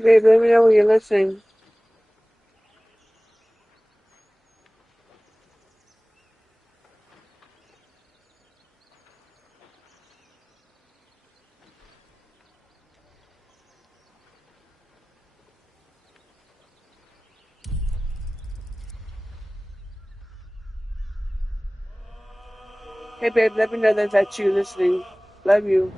Hey babe, let me know when you're listening. Hey babe, let me know that that's you listening. Love you.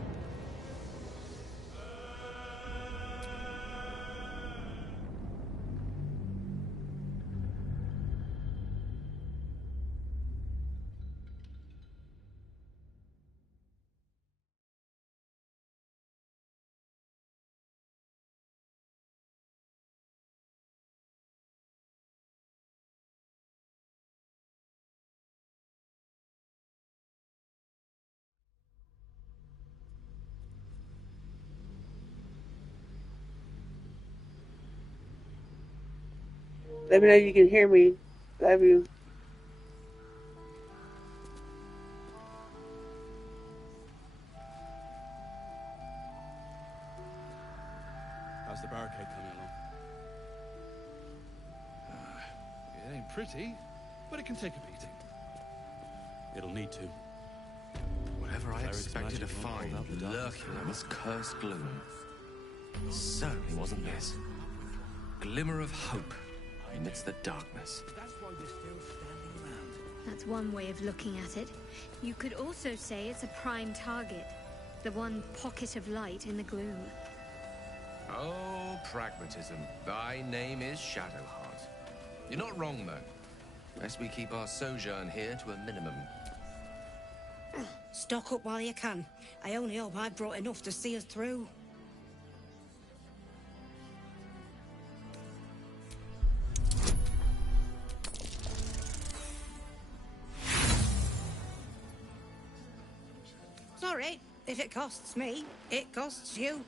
Let me know you can hear me. Love you. How's the barricade coming along? It ain't pretty, but it can take a beating. It'll need to. Whatever I Clerics expected to magic won't find hold out the darkness lurking in forever. this cursed gloom certainly wasn't this. Glimmer of hope amidst the darkness. That's why they're still standing around. That's one way of looking at it. You could also say it's a prime target. The one pocket of light in the gloom. Oh, pragmatism. Thy name is Shadowheart. You're not wrong, though. Lest we keep our sojourn here to a minimum. Stock up while you can. I only hope I brought enough to see us through. Sorry, if it costs me, it costs you.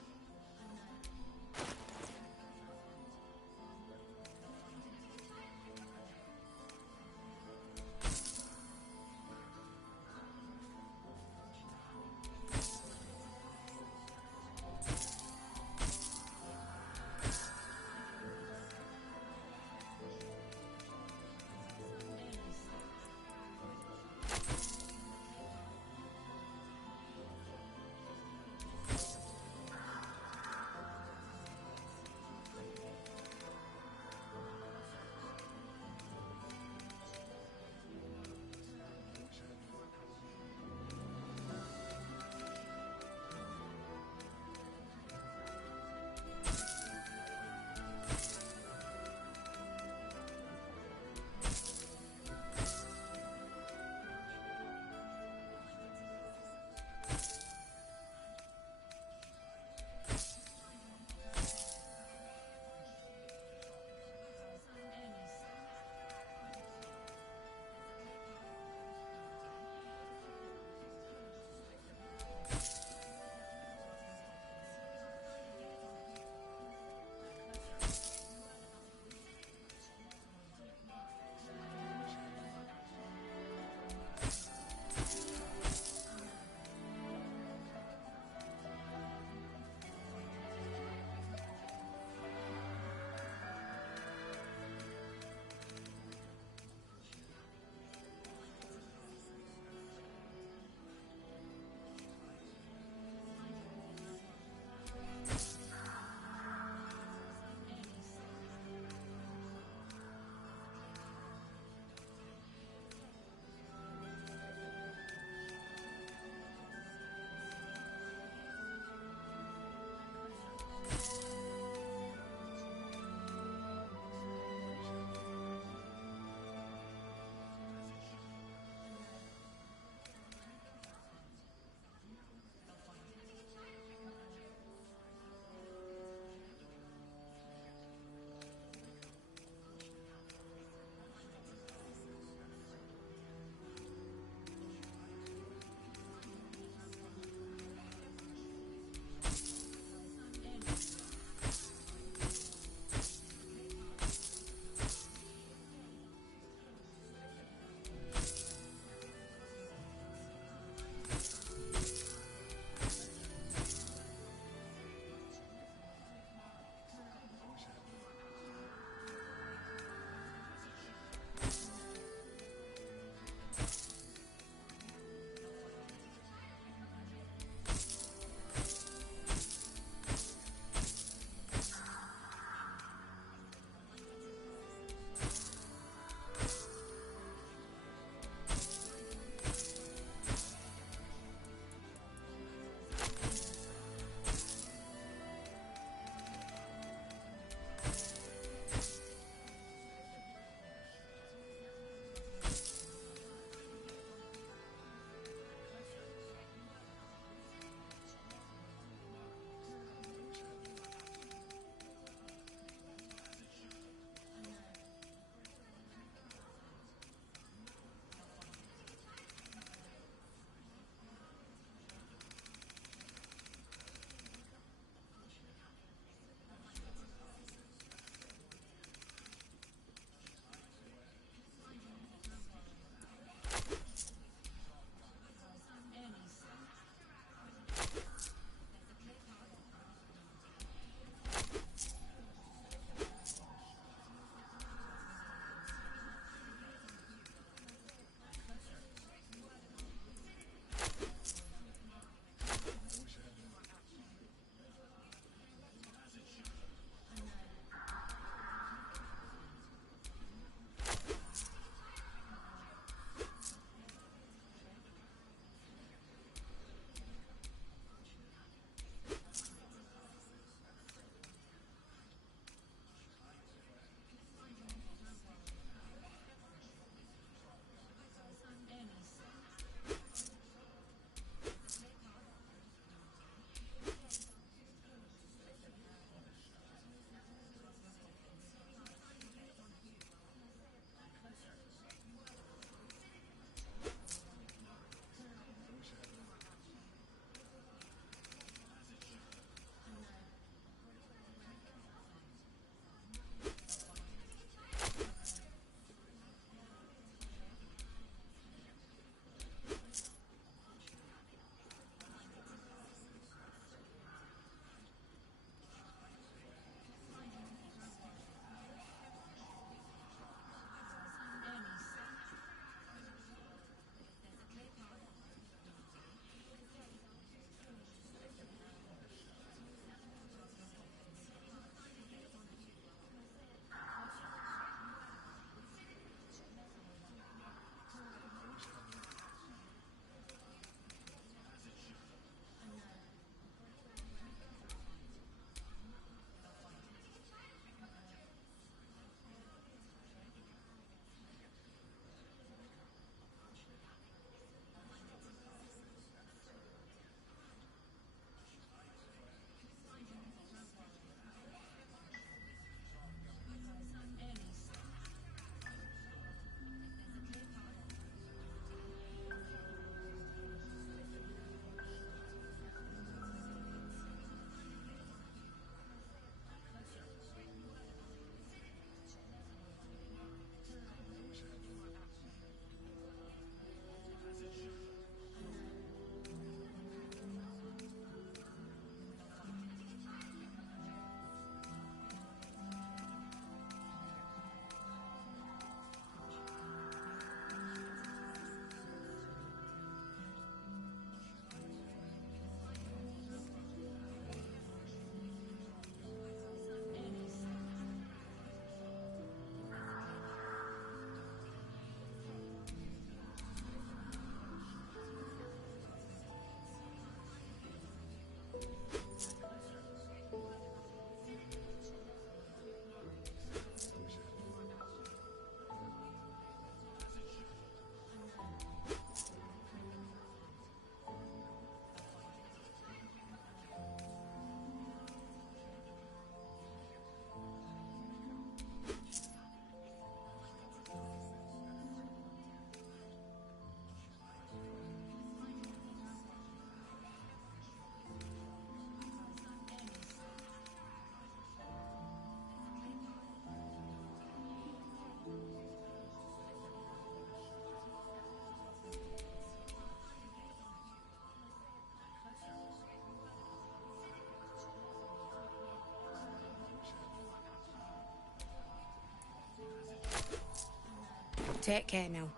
Take care now.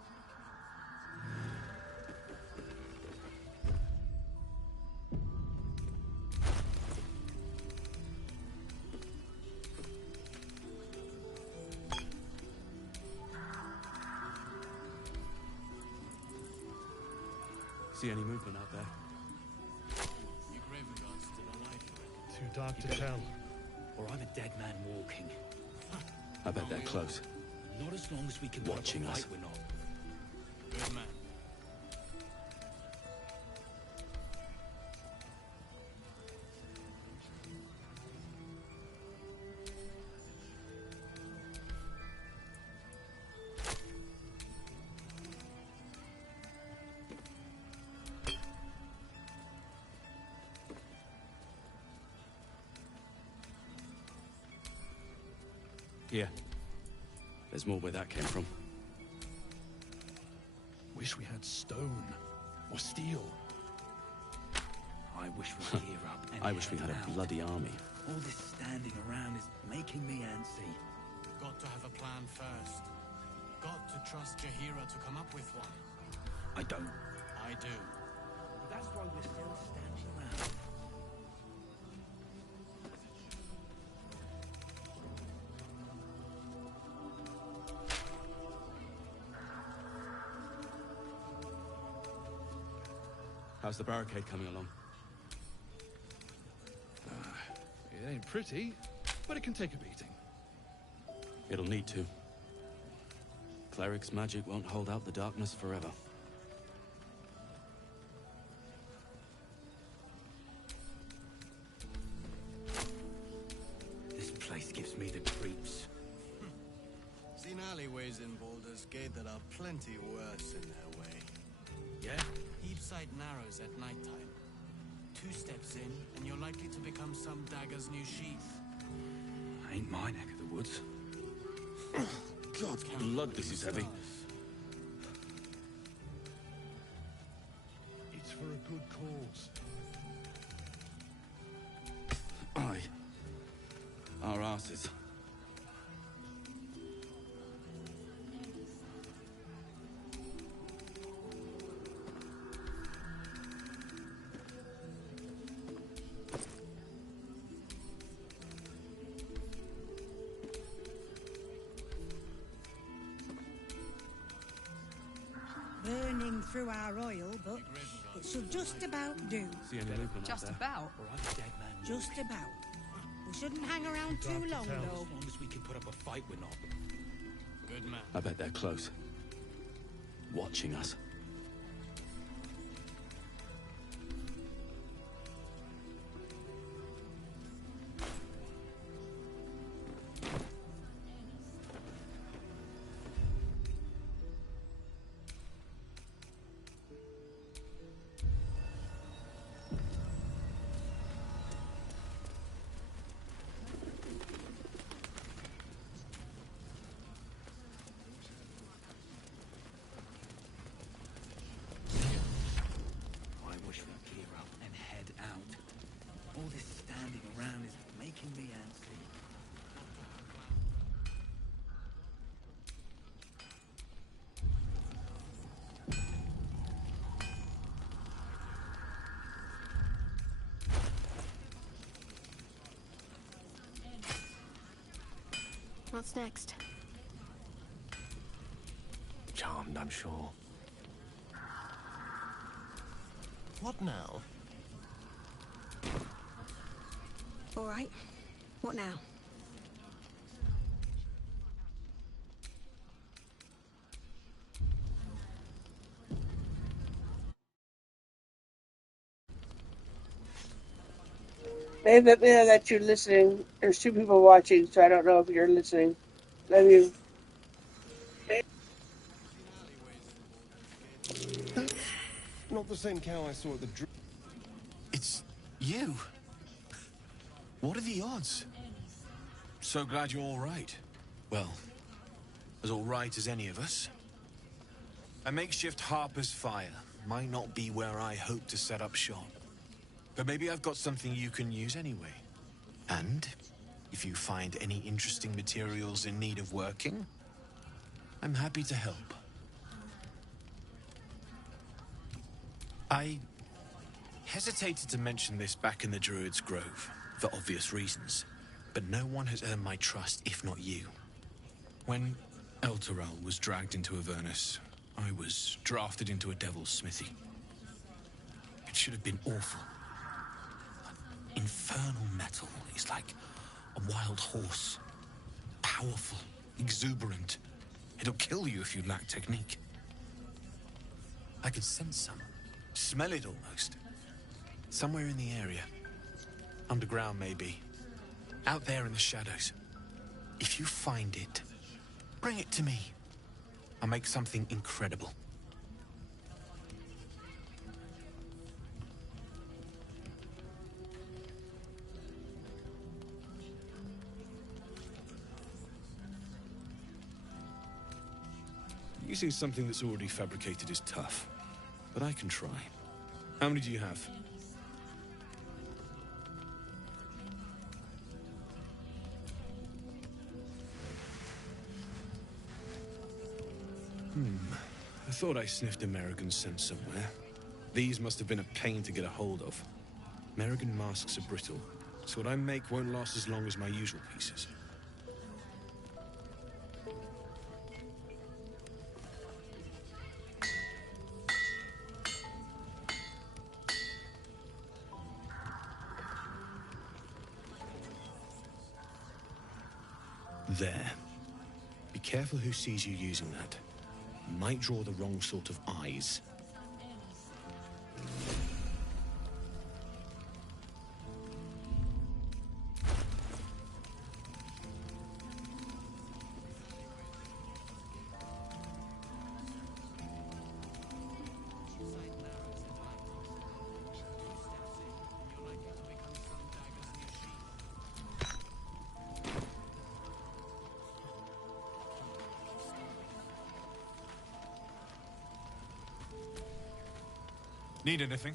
See any movement out there? Your Gravenguard's still alive, you reckon? Too dark to tell. Or I'm a dead man walking. I bet they're close. Not as long as we can put up a Watching us. fight, we're not. Good man. Here. There's more where that came from. Wish we had stone. Or steel. I wish we'd gear up and I wish we head had a out. bloody army. All this standing around is making me antsy. Got to have a plan first. Got to trust Jahira to come up with one. I don't. I do. That's why we're still standing around. How's the barricade coming along? It ain't pretty, but it can take a beating. It'll need to. Cleric's magic won't hold out the darkness forever. This place gives me the creeps. Seen alleyways in Baldur's Gate that are plenty worse in their way. Yeah? Heapside narrows at nighttime. 2 steps in, and you're likely to become some dagger's new sheath. Ain't my neck of the woods. God's blood, this is heavy. It's for a good cause. Aye. Our asses. Burning through our oil, but it should just about do. See any movement out Just there? about. Or I'm a dead man Just walking. about. We shouldn't hang around too Dark to long, tell. though. As long as we can put up a fight, we're not. Good man. I bet they're close. Watching us. I wish we'd gear up and head out. All this standing around is making me antsy. What's next? Charmed, I'm sure. What now? All right. What now? Babe, let me know that you're listening. There's 2 people watching, so I don't know if you're listening. Love you. Not the same cow I saw at the It's you. What are the odds? So glad you're all right. Well, as all right as any of us. A makeshift Harper's Fire might not be where I hope to set up shop. But maybe I've got something you can use anyway. And if you find any interesting materials in need of working, I'm happy to help. I hesitated to mention this back in the Druid's Grove, for obvious reasons, but no one has earned my trust if not you. When Elturel was dragged into Avernus, I was drafted into a devil's smithy. It should have been awful. Infernal metal is like a wild horse. Powerful, exuberant. It'll kill you if you lack technique. I could sense some. Smell it almost. Somewhere in the area. Underground, maybe. Out there in the shadows. If you find it, bring it to me. I'll make something incredible. Using something that's already fabricated is tough, but I can try. How many do you have? I thought I sniffed American scent somewhere. These must have been a pain to get a hold of. American masks are brittle, so what I make won't last as long as my usual pieces. There. Be careful who sees you using that. Might draw the wrong sort of eyes. Need anything?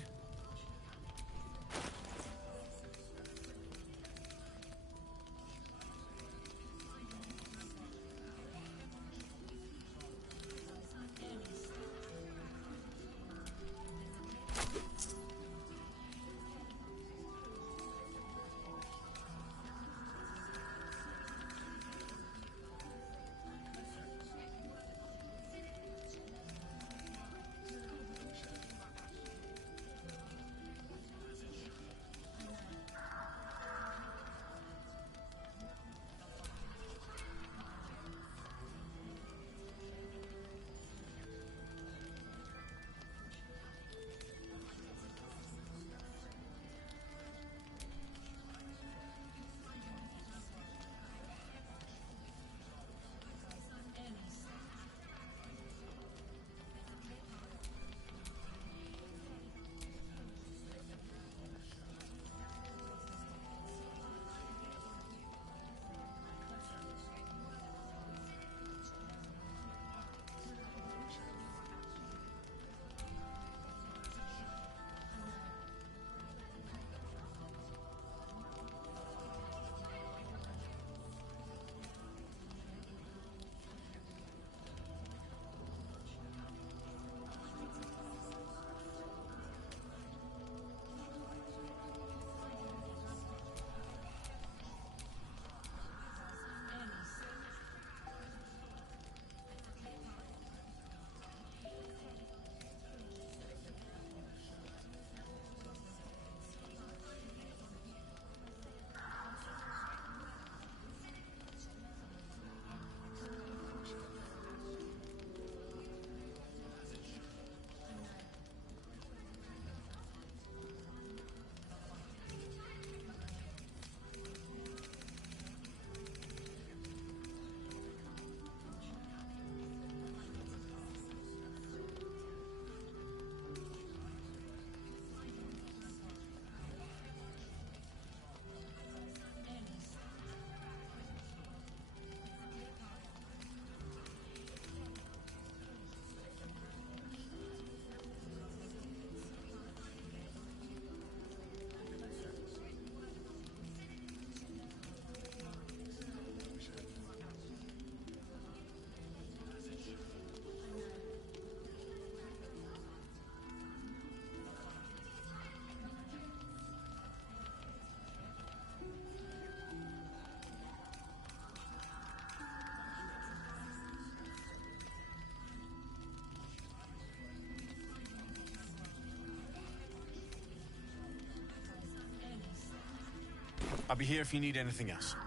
I'll be here if you need anything else.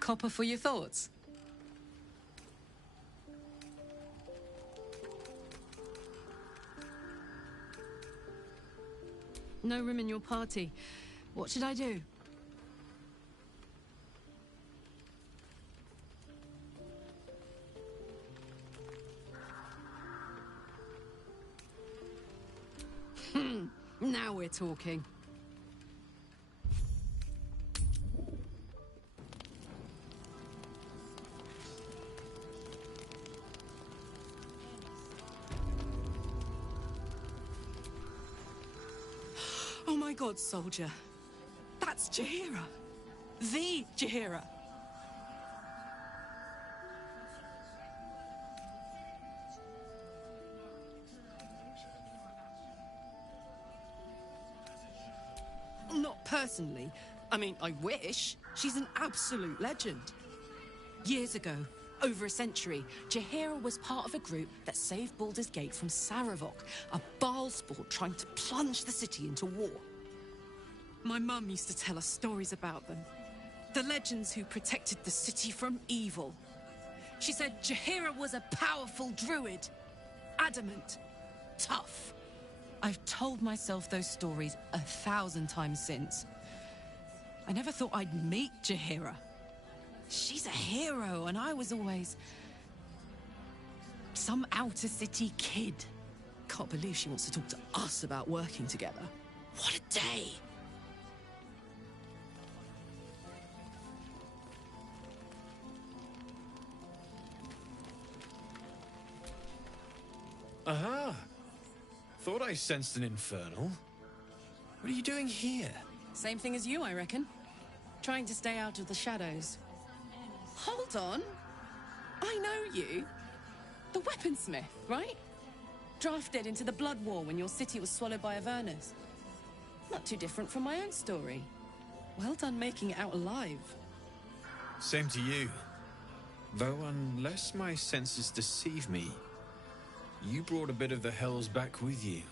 Copper for your thoughts? No room in your party. What should I do? Now we're talking. Oh my god, soldier. That's Jaheira. The Jaheira. Not personally. I mean, I wish. She's an absolute legend. Years ago, over a century, Jaheira was part of a group that saved Baldur's Gate from Saravok, a Baalsport trying to plunge the city into war. My mum used to tell us stories about them. The legends who protected the city from evil. She said Jaheira was a powerful druid. Adamant. Tough. I've told myself those stories 1,000 times since. I never thought I'd meet Jaheira. She's a hero, and I was always some outer city kid. Can't believe she wants to talk to us about working together. What a day! Aha! Thought I sensed an infernal. What are you doing here? Same thing as you, I reckon. Trying to stay out of the shadows. Hold on. I know you. The weaponsmith, right? Drafted into the Blood War when your city was swallowed by Avernus. Not too different from my own story. Well done making it out alive. Same to you. Though unless my senses deceive me, you brought a bit of the hells back with you.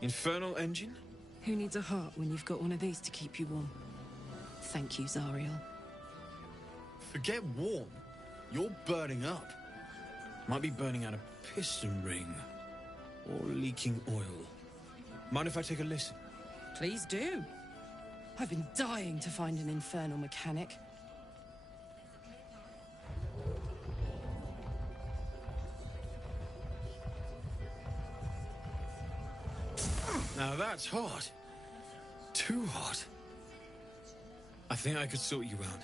Infernal engine? Who needs a heart when you've got one of these to keep you warm? Thank you, Zariel. Forget warm. You're burning up. Might be burning out a piston ring. Or leaking oil. Mind if I take a listen? Please do. I've been dying to find an infernal mechanic. Now that's hot. Too hot. I think I could sort you out.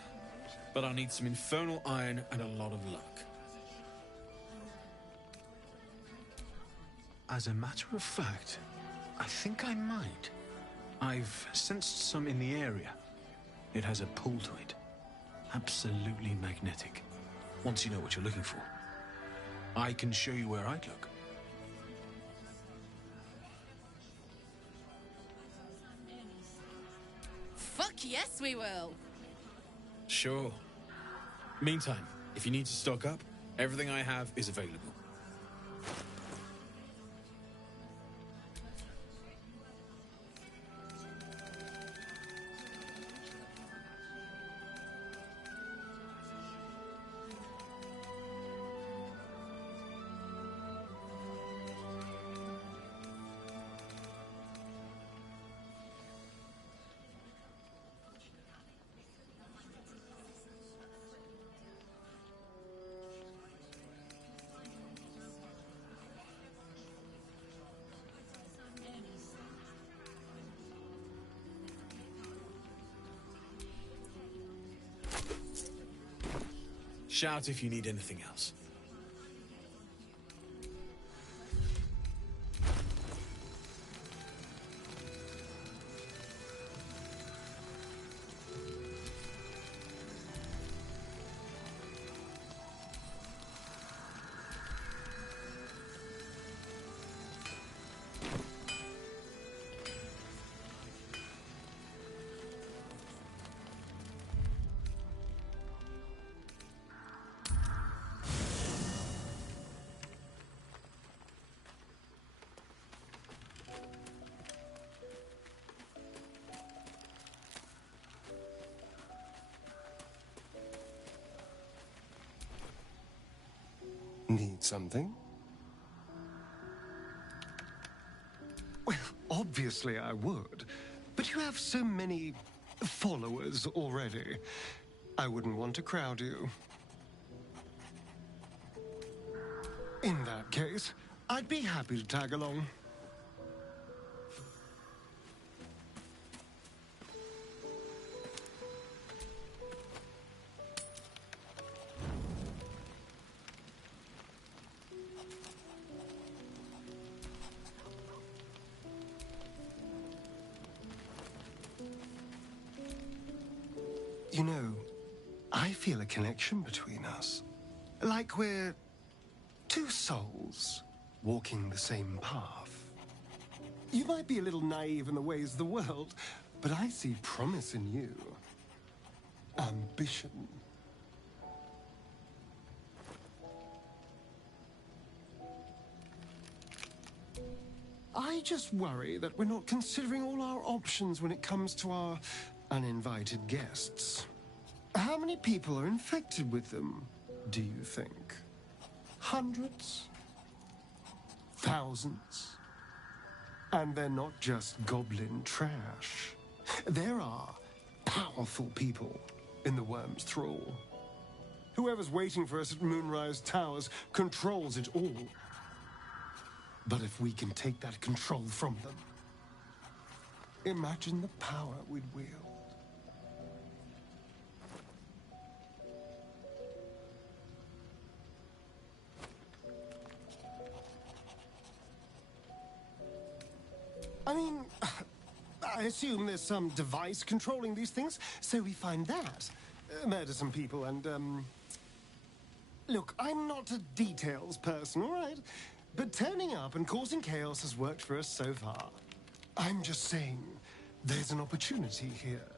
But I'll need some infernal iron and a lot of luck. As a matter of fact, I think I might. I've sensed some in the area. It has a pull to it. Absolutely magnetic. Once you know what you're looking for, I can show you where I'd look. Fuck yes, we will. Sure. Meantime, if you need to stock up, everything I have is available. Shout if you need anything else. Need something? Well, obviously I would. But you have so many followers already. I wouldn't want to crowd you. In that case, I'd be happy to tag along. You know, I feel a connection between us. Like we're two souls walking the same path. You might be a little naive in the ways of the world, but I see promise in you. Ambition. I just worry that we're not considering all our options when it comes to our uninvited guests. How many people are infected with them, do you think? Hundreds? Thousands? And they're not just goblin trash. There are powerful people in the worm's thrall. Whoever's waiting for us at Moonrise Towers controls it all. But if we can take that control from them, imagine the power we'd wield. I mean, I assume there's some device controlling these things, so we find that. Murder some people and, Look, I'm not a details person, all right? But turning up and causing chaos has worked for us so far. I'm just saying, there's an opportunity here.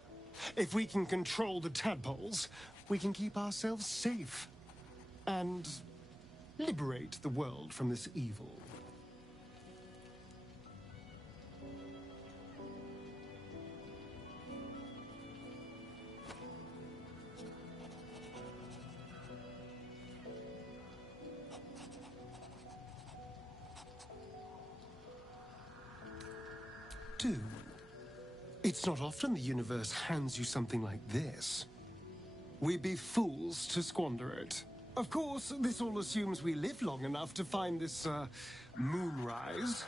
If we can control the tadpoles, we can keep ourselves safe. And liberate the world from this evil. Do. It's not often the universe hands you something like this. We'd be fools to squander it. Of course, this all assumes we live long enough to find this, moonrise.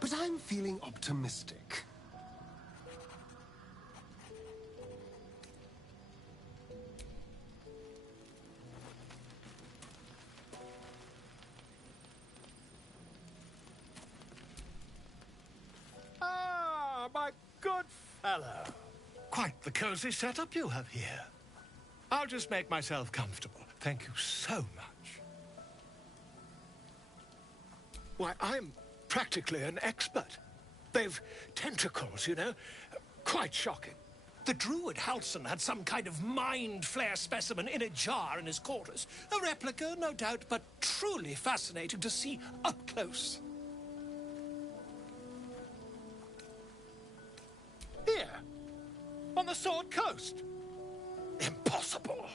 But I'm feeling optimistic. Ah, my good fellow. Quite the cozy setup you have here. I'll just make myself comfortable. Thank you so much. Why, I'm practically an expert. They've tentacles, you know. Quite shocking. The druid Halson had some kind of mind flare specimen in a jar in his quarters. A replica, no doubt, but truly fascinating to see up close. Here, on the Sword Coast. Impossible.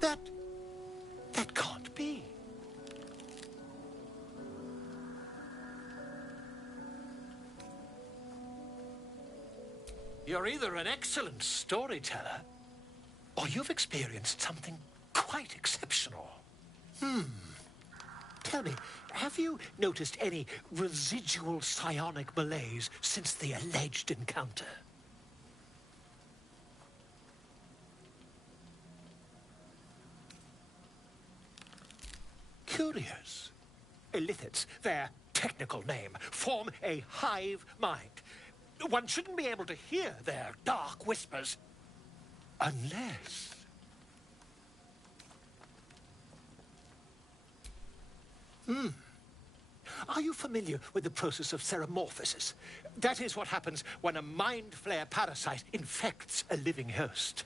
That can't be. You're either an excellent storyteller, or you've experienced something quite exceptional. Tell me, have you noticed any residual psionic malaise since the alleged encounter? Curious. Illithids, their technical name, form a hive mind. One shouldn't be able to hear their dark whispers unless... Are you familiar with the process of ceremorphosis? That is what happens when a mind flare parasite infects a living host.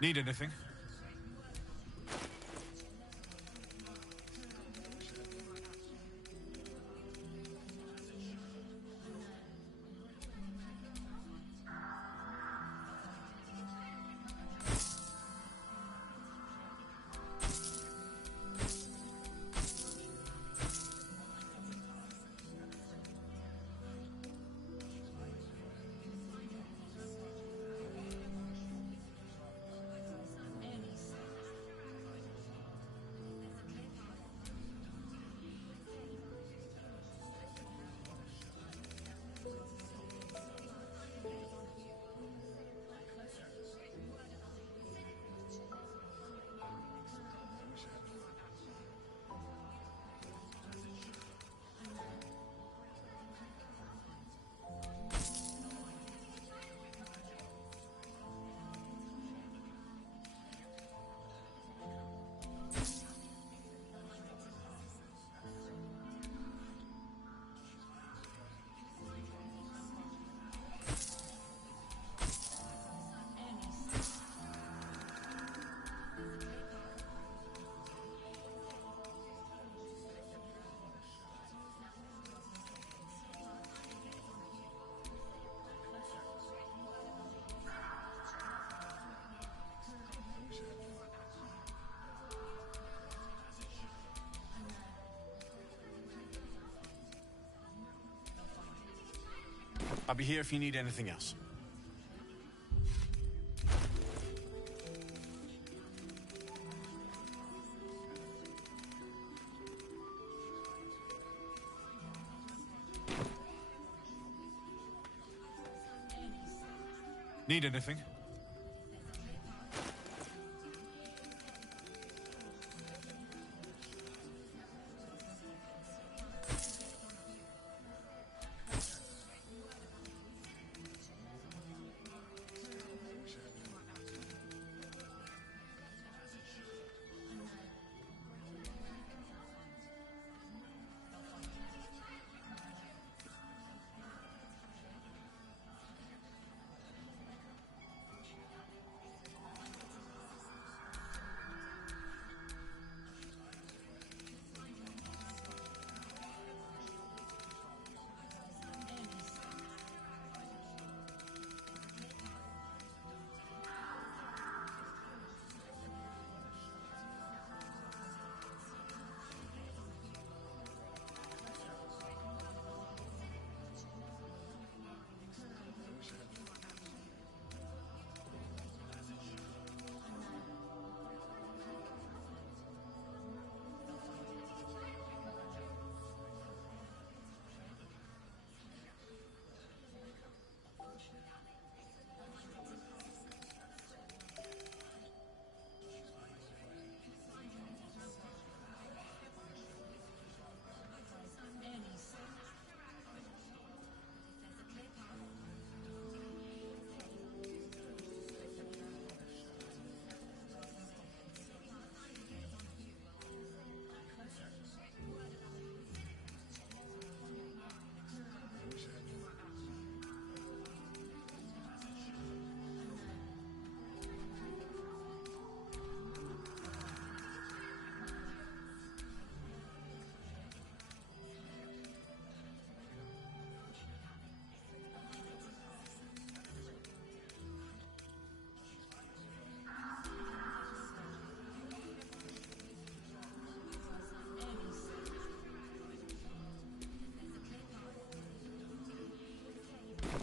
Need anything? I'll be here if you need anything else. Need anything?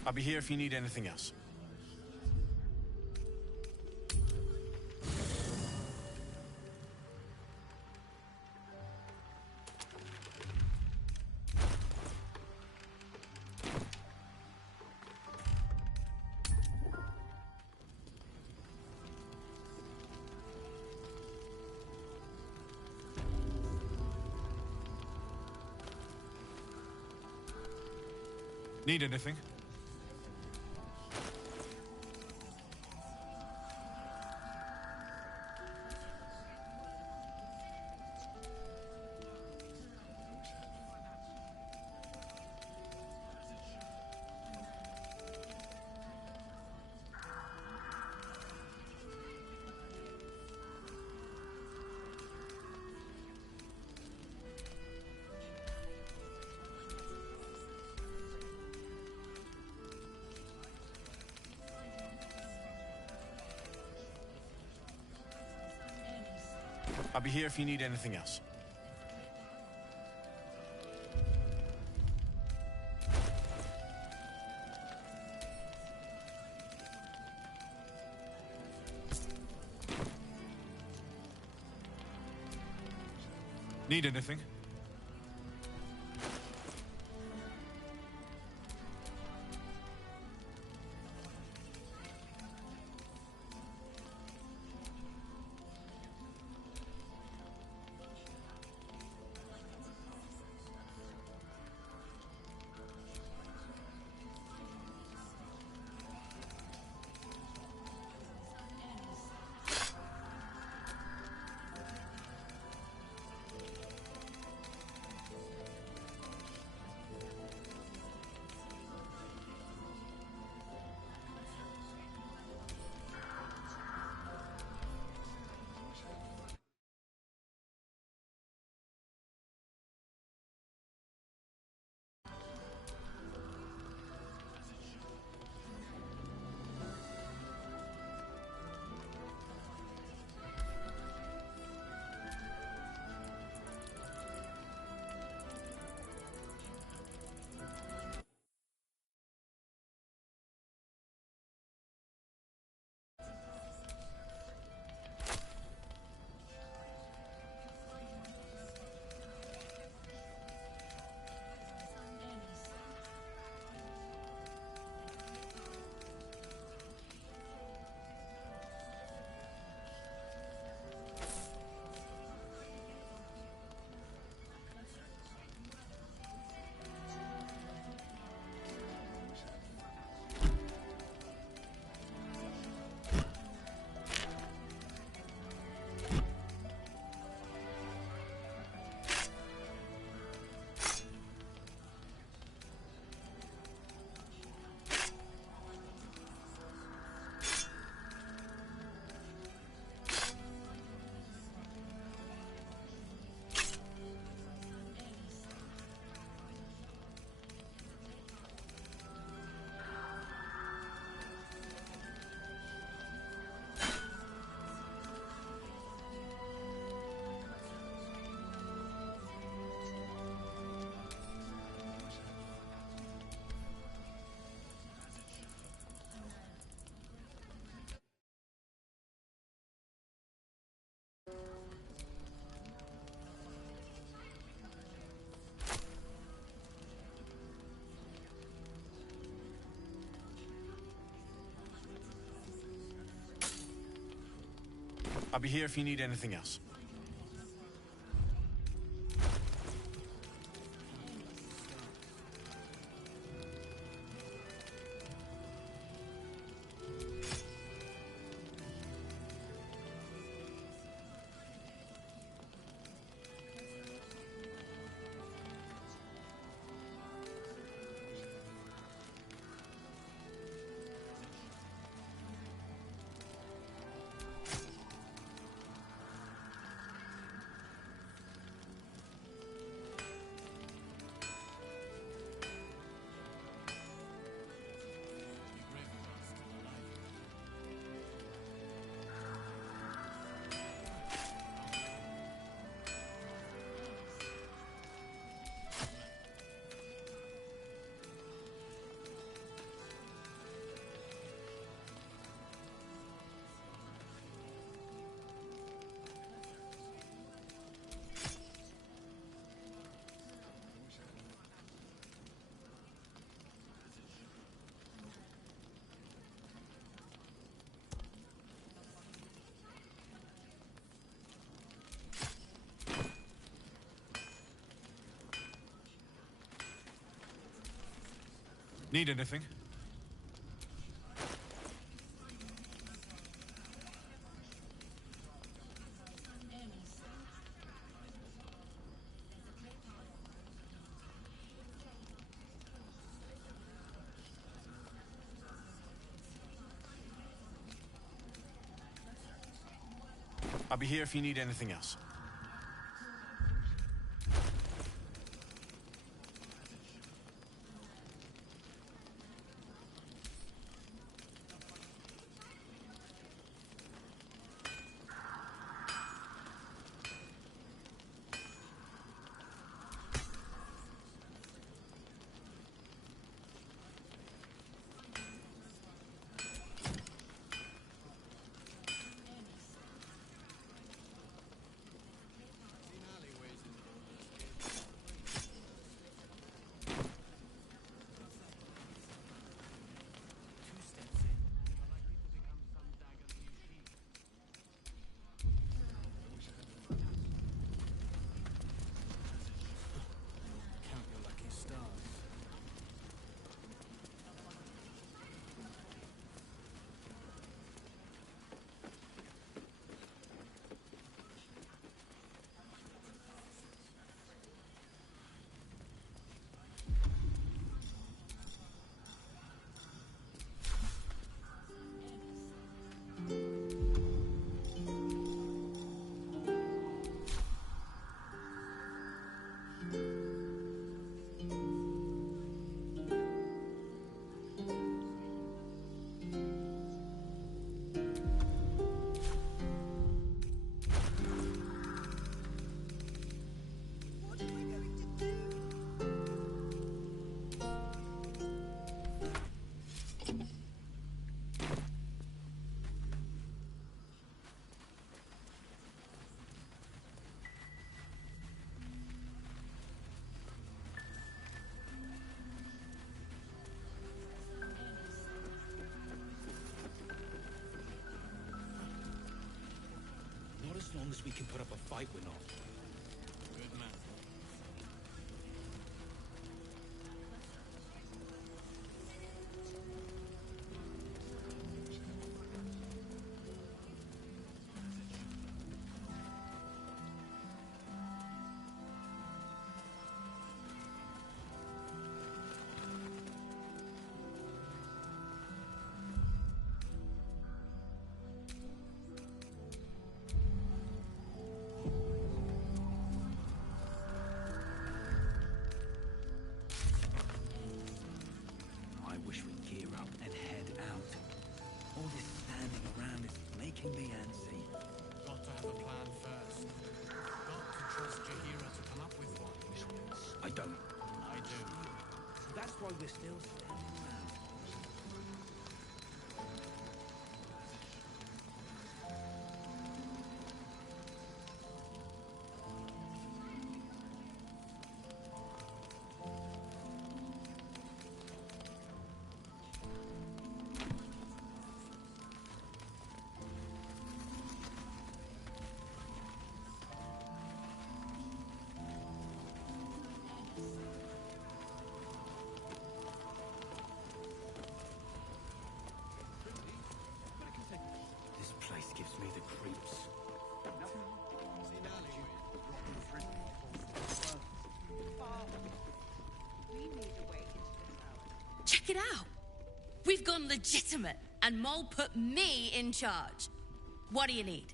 I'll be here if you need anything else. Need anything? I'll be here if you need anything else. Need anything? I'll be here if you need anything else. Need anything? I'll be here if you need anything else. As long as we can put up a fight, we're not. Good man. I wish we'd gear up and head out. All this standing around is making me antsy. Got to have a plan first. Got to trust Jahira to come up with one. I don't. I do. That's why we're still standing around. This place gives me the creeps. Check it out! We've gone legitimate, and Mole put me in charge. What do you need?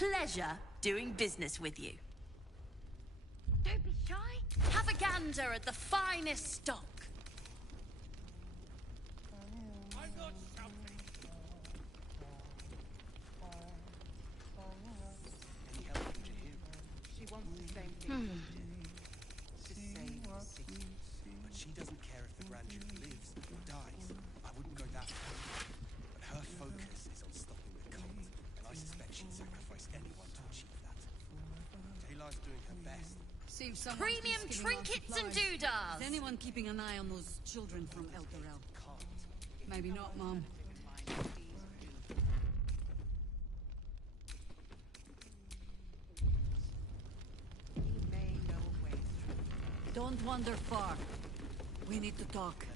pleasure doing business with you. Don't be shy. Have a gander at the finest stock. I'm not shouting. Any help from Jahir? She wants the same thing. To save the city. But she doesn't care if the Grand Duke lives or dies. I wouldn't go that far. But her focus is on stopping the cult, and I suspect she'd sacrifice anyone to achieve that. Taylor's doing her best. Seems someone's Premium been skimming on trinkets and supplies. doodads. Is anyone keeping an eye on those children from El Dorel? Maybe not, Mom. Don't wander far. We need to talk.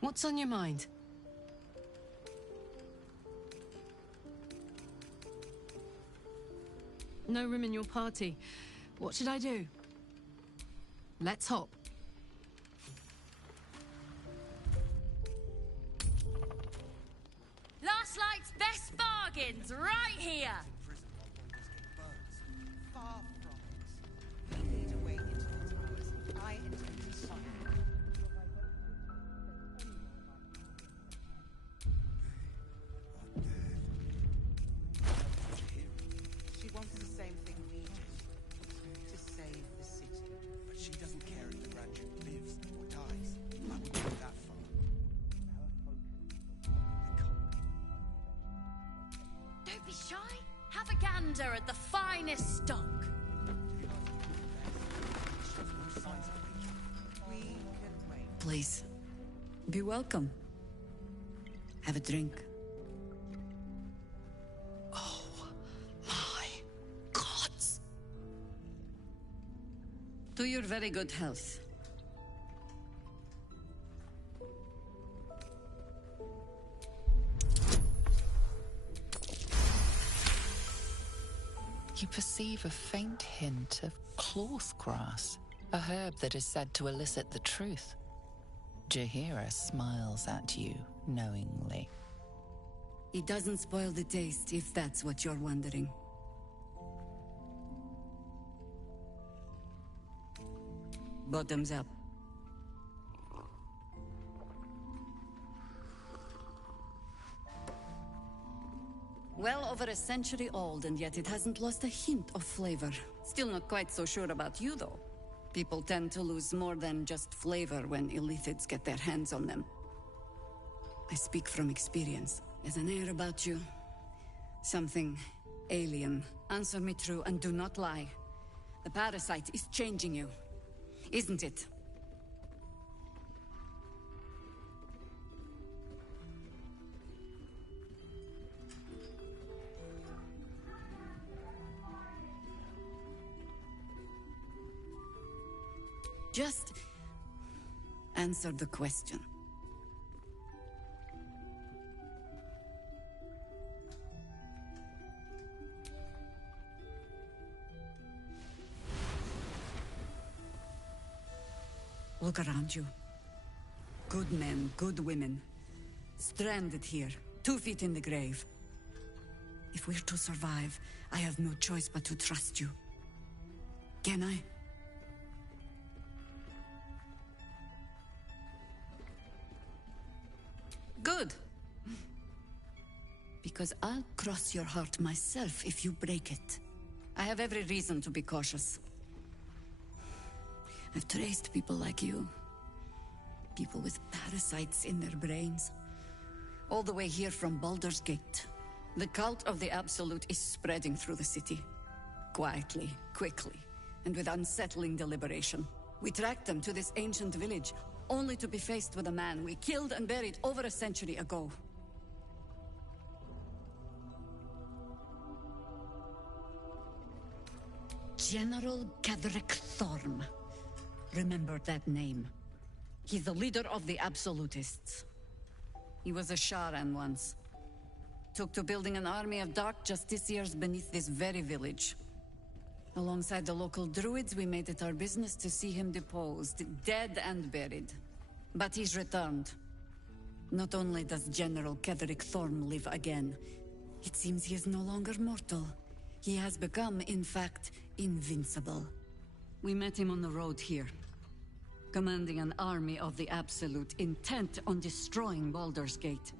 What's on your mind? No room in your party. What should I do? Let's hop. Last Light's best bargains right here. Far from it. We lead a way into the towers. I intend to sign. She wants the same thing we do. To save the city. But she doesn't care if the Grand Duke lives or dies. I wouldn't go that far. Don't be shy. Have a gander at the finest stock. We can wait. Please, be welcome. Have a drink. Oh, my gods. To your very good health. You perceive a faint hint of cloth grass, a herb that is said to elicit the truth. Jahira smiles at you knowingly. It doesn't spoil the taste, if that's what you're wondering. Bottoms up. Well over a century old, and yet it hasn't lost a hint of flavor. Still not quite so sure about you, though. People tend to lose more than just flavor when illithids get their hands on them. I speak from experience. There's an air about you. Something alien. Answer me true and do not lie. The parasite is changing you, isn't it? Just answer the question. Look around you. Good men, good women. Stranded here, 2 feet in the grave. If we're to survive, I have no choice but to trust you. Can I? Good. Because I'll cross your heart myself if you break it. I have every reason to be cautious. I've traced people like you. People with parasites in their brains. All the way here from Baldur's Gate. The cult of the Absolute is spreading through the city. Quietly, quickly, and with unsettling deliberation. We tracked them to this ancient village, only to be faced with a man we killed and buried over a century ago. General Gadrick Thorm. Remember that name. He's the leader of the Absolutists. He was a Sharan once. Took to building an army of dark justiciars beneath this very village. Alongside the local druids, we made it our business to see him deposed, dead and buried. But he's returned. Not only does General Ketherick Thorm live again, it seems he is no longer mortal. He has become, in fact, invincible. We met him on the road here, commanding an army of the Absolute, intent on destroying Baldur's Gate.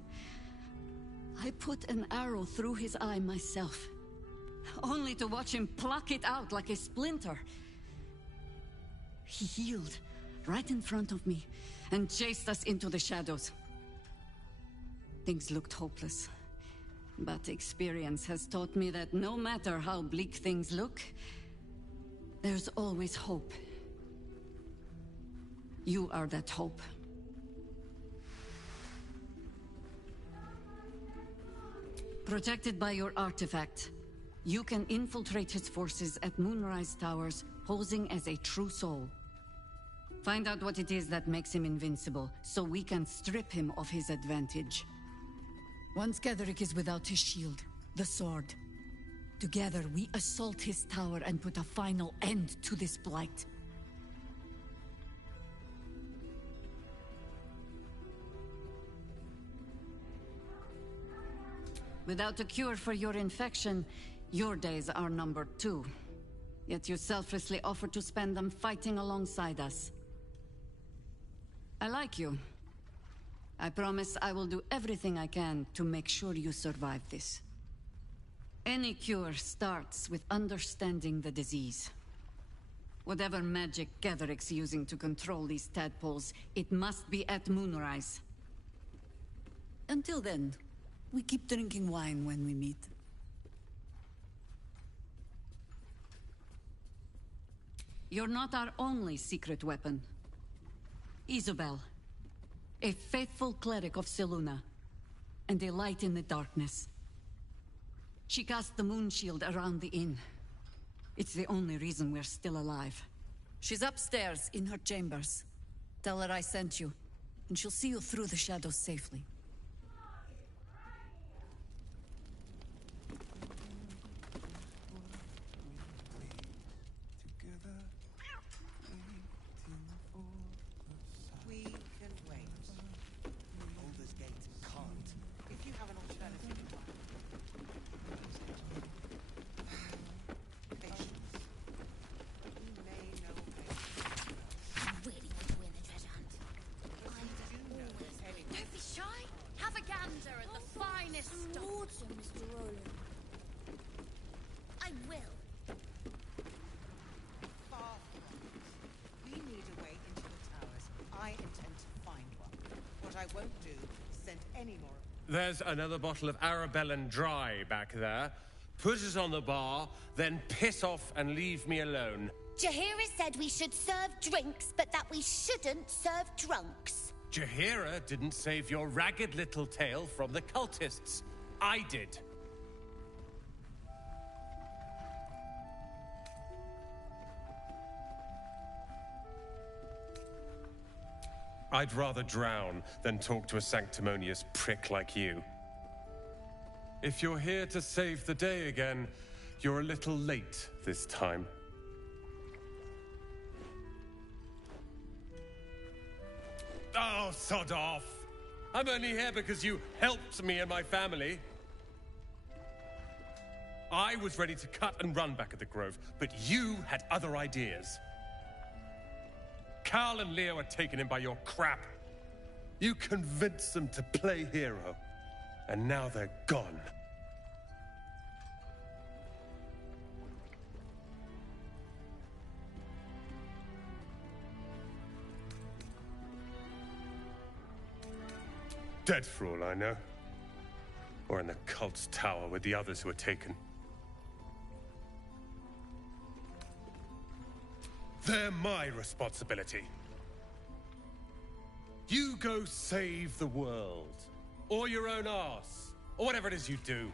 I put an arrow through his eye myself, only to watch him pluck it out like a splinter. He healed right in front of me and chased us into the shadows. Things looked hopeless, but experience has taught me that no matter how bleak things look, there's always hope. You are that hope. Protected by your artifact, you can infiltrate his forces at Moonrise Towers, posing as a true soul. Find out what it is that makes him invincible, so we can strip him of his advantage. Once Ketherick is without his shield, the sword, together we assault his tower and put a final end to this blight. Without a cure for your infection, your days are numbered too. Yet you selflessly offer to spend them fighting alongside us. I like you. I promise I will do everything I can to make sure you survive this. Any cure starts with understanding the disease. Whatever magic Ketherick's using to control these tadpoles, it must be at Moonrise. Until then, we keep drinking wine when we meet. You're not our only secret weapon. Isobel, a faithful cleric of Selûne, and a light in the darkness. She cast the moon shield around the inn. It's the only reason we're still alive. She's upstairs in her chambers. Tell her I sent you, and she'll see you through the shadows safely. We can wait. Baldur's Gate can't. If you have an alternative in mind. Patience. We may know I'm really going to win the treasure hunt. Don't be shy. Have a gander at the finest stuff. Mr. Roland. I will. far from us. We need a way into the towers. I intend to find one. What I won't do is send any more. There's another bottle of Arabellan Dry back there. Put it on the bar, then piss off and leave me alone. Jaheira said we should serve drinks, but that we shouldn't serve drunks. Jaheira didn't save your ragged little tail from the cultists. I did. I'd rather drown than talk to a sanctimonious prick like you. If you're here to save the day again, you're a little late this time. Oh, sod off! I'm only here because you helped me and my family. I was ready to cut and run back at the Grove, but you had other ideas. Carl and Leo are taken in by your crap. You convinced them to play hero, and now they're gone. Dead for all I know. Or in the cult's tower with the others who were taken. They're my responsibility. You go save the world. Or your own arse. Or whatever it is you do.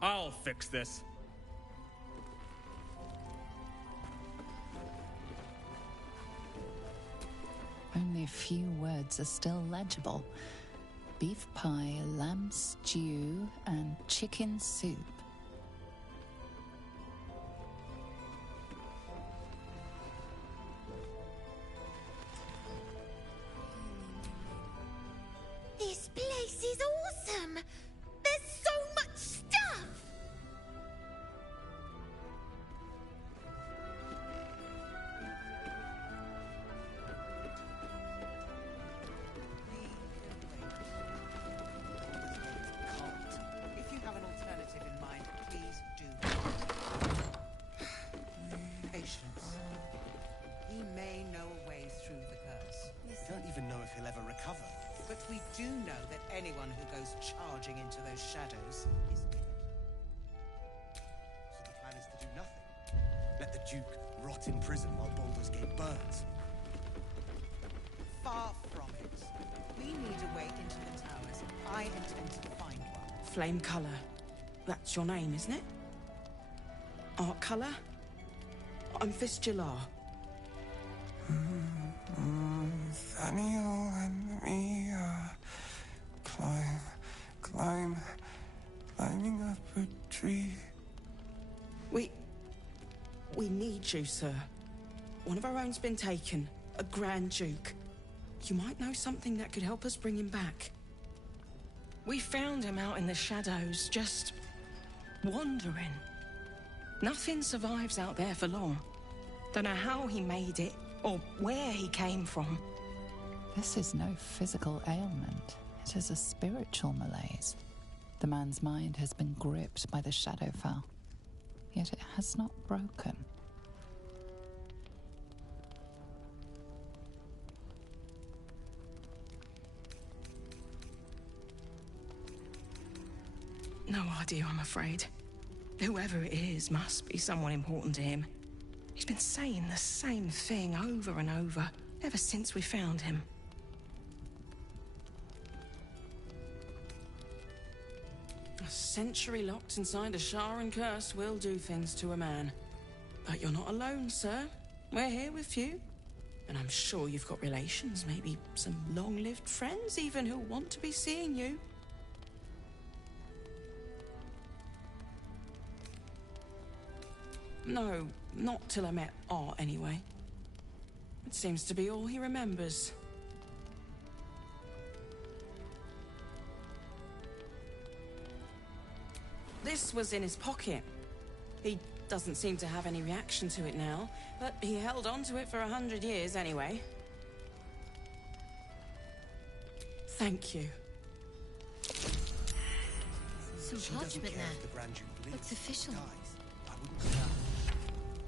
I'll fix this. Only a few words are still legible. Beef pie, lamb stew, and chicken soup. cover. But we do know that anyone who goes charging into those shadows is dead. So the plan is to do nothing? Let the Duke rot in prison while Baldur's Gate burns? Far from it. We need a way into the towers. I intend to find one. Flame Colour. That's your name, isn't it? Art Colour? I'm Fistular. Nathaniel and me climbing up a tree. We need you, sir. One of our own's been taken. A Grand Duke. You might know something that could help us bring him back. We found him out in the shadows, just wandering. Nothing survives out there for long. Don't know how he made it, or where he came from. This is no physical ailment. It is a spiritual malaise. The man's mind has been gripped by the Shadowfell, yet it has not broken. No idea, I'm afraid. Whoever it is must be someone important to him. He's been saying the same thing over and over, ever since we found him. A century locked inside a Sharan curse will do things to a man. But you're not alone, sir. We're here with you. And I'm sure you've got relations, maybe some long-lived friends even, who want to be seeing you. No, not till I met Art, anyway. It seems to be all he remembers. This was in his pocket. He doesn't seem to have any reaction to it now, but he held on to it for 100 years anyway. Thank you. Some She doesn't parchment care there. if the Grand Duke lives Looks official. or dies. I wouldn't go that.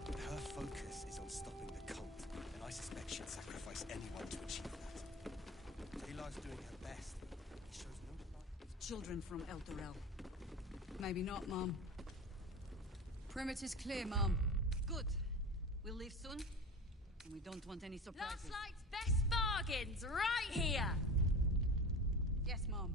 But her focus is on stopping the cult, and I suspect she'd sacrifice anyone to achieve that. Taylor's doing her best. He shows no sign. Children from El Dorel. Maybe not, Mom. Perimeter's clear, Mom. Good. We'll leave soon, and we don't want any surprises. Last Light's best bargains, right here! Yes, Mom.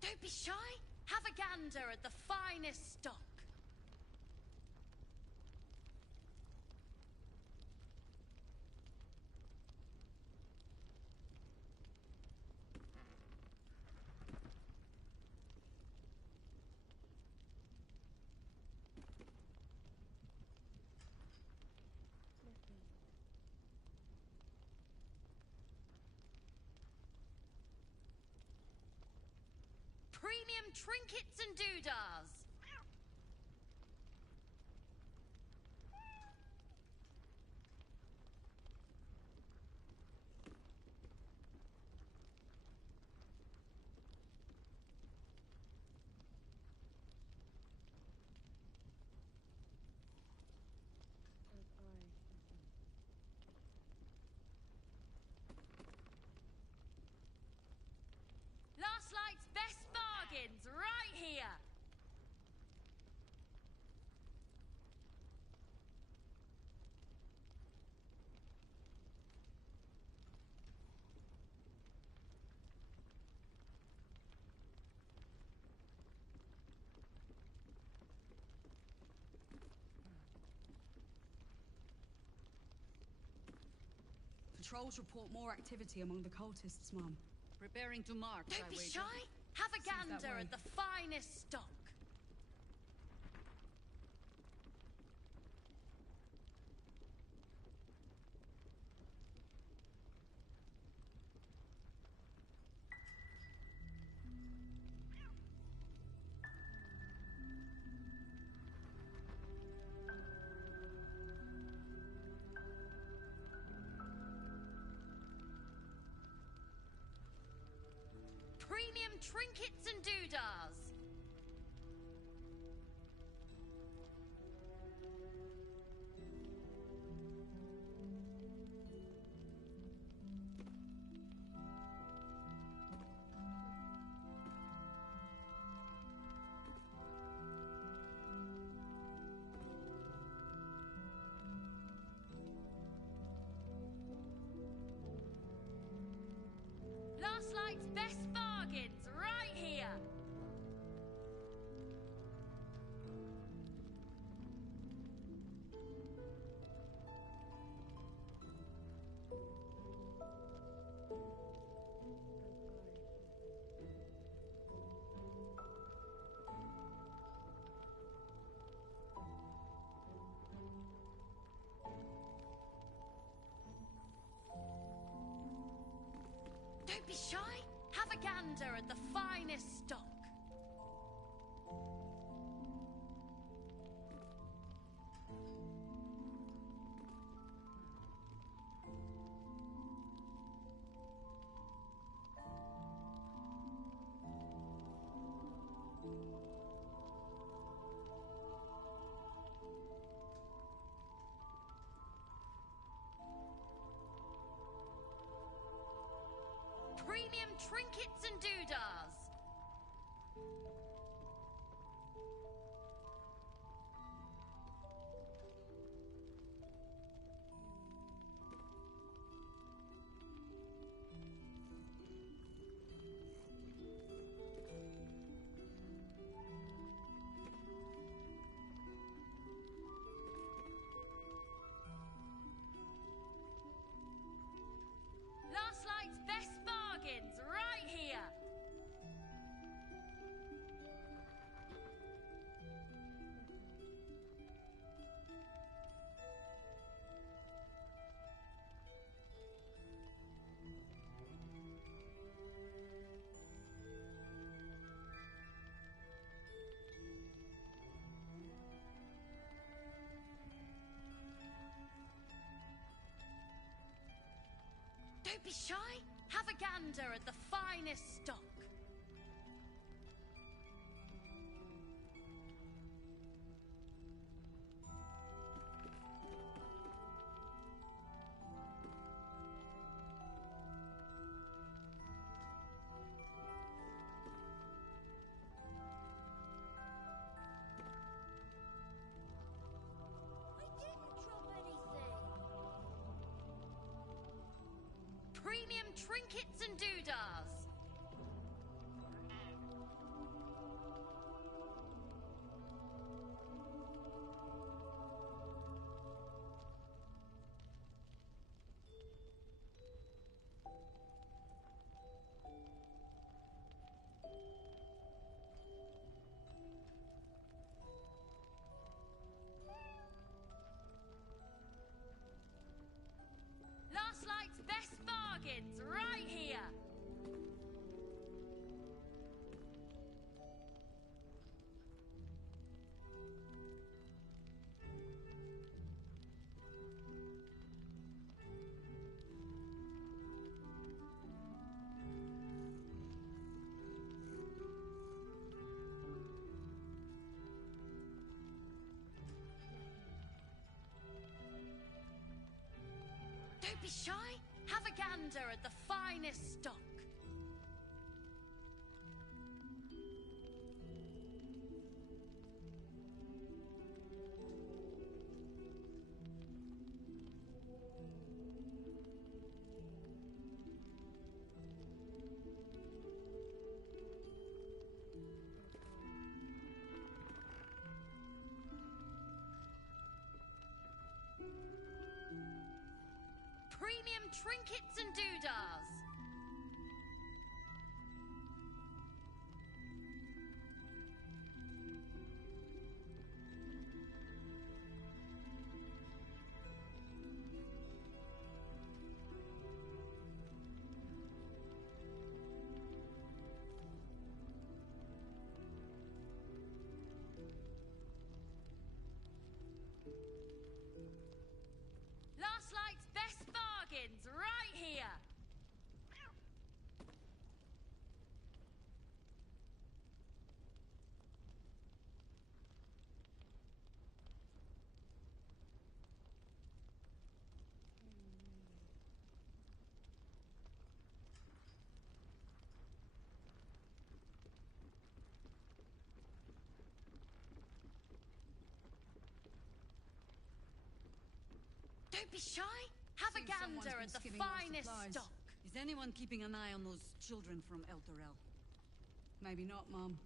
Don't be shy. Have a gander at the finest stock. Premium trinkets and doodahs. Last Light's best bargains, right here! Patrols report more activity among the cultists, Mom. Preparing to march, Don't I be wager. shy. Have a Seems that gander way. at the finest stock. Premium trinkets and doodahs. Last Light's best bargains right here. Don't be shy. Have a gander at the finest stock. Premium trinkets and doodahs. Last Light's best bargains right here. Don't be shy. Have a gander at the finest stock. I didn't drop anything. Premium trinkets and doodahs. Last Light's best bargains right here. Don't be shy. Have a gander at the finest stock. Premium trinkets and doodahs. Last Light's best bargains right here. Don't be shy. Have a Seems someone's gander been at the skimming our finest supplies. stock. Is anyone keeping an eye on those children from El Dorel? Maybe not, Mom.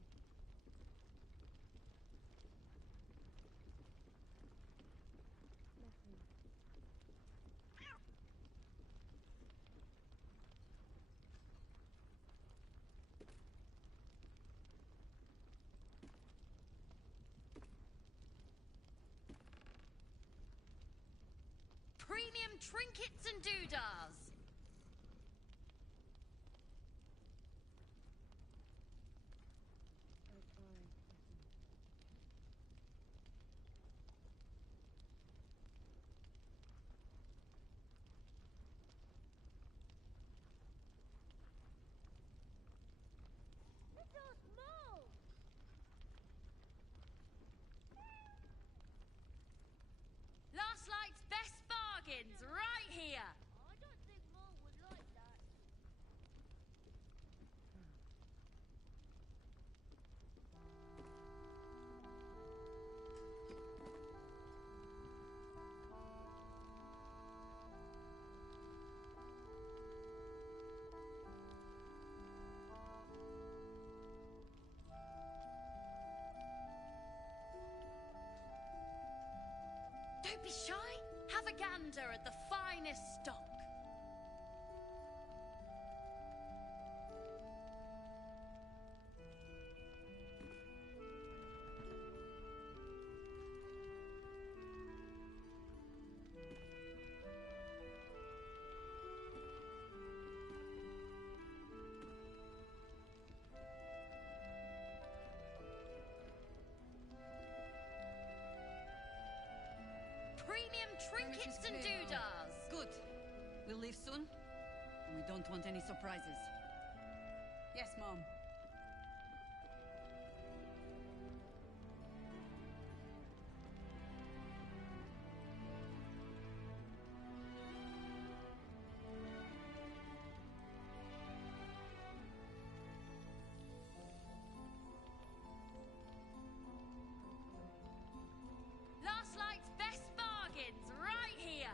Premium trinkets and doodahs. Last Light's best bargains right here. I don't think Mom would like that. Don't be shy. Have a gander at the finest stock. Premium trinkets and doodahs. Good. We'll leave soon, and we don't want any surprises. Yes, Mom. Last Light's best bargains right here.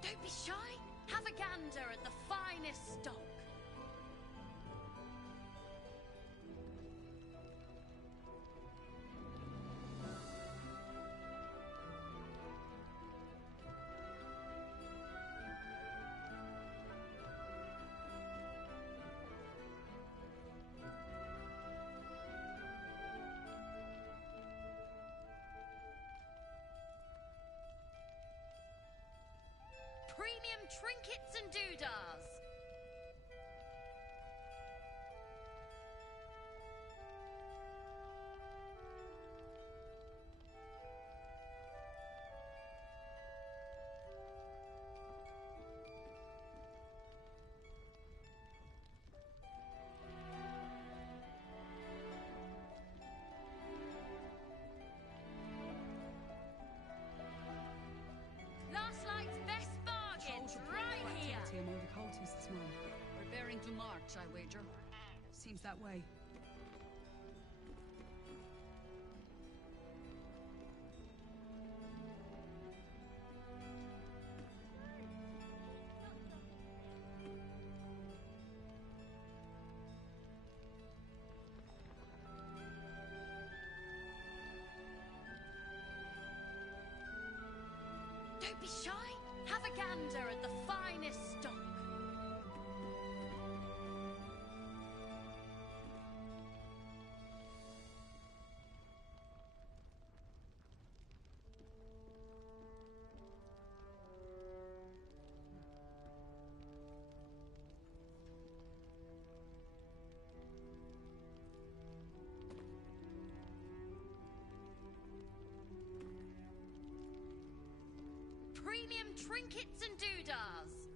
Don't be shy. Have a gander at the finest stock. Premium trinkets and doodahs. Last Light's best bargains right here. Activity among the cultists this morning. Preparing to march, I wager. Seems that way. Don't be shy. Have a gander at the finest stock. Premium trinkets and doodahs.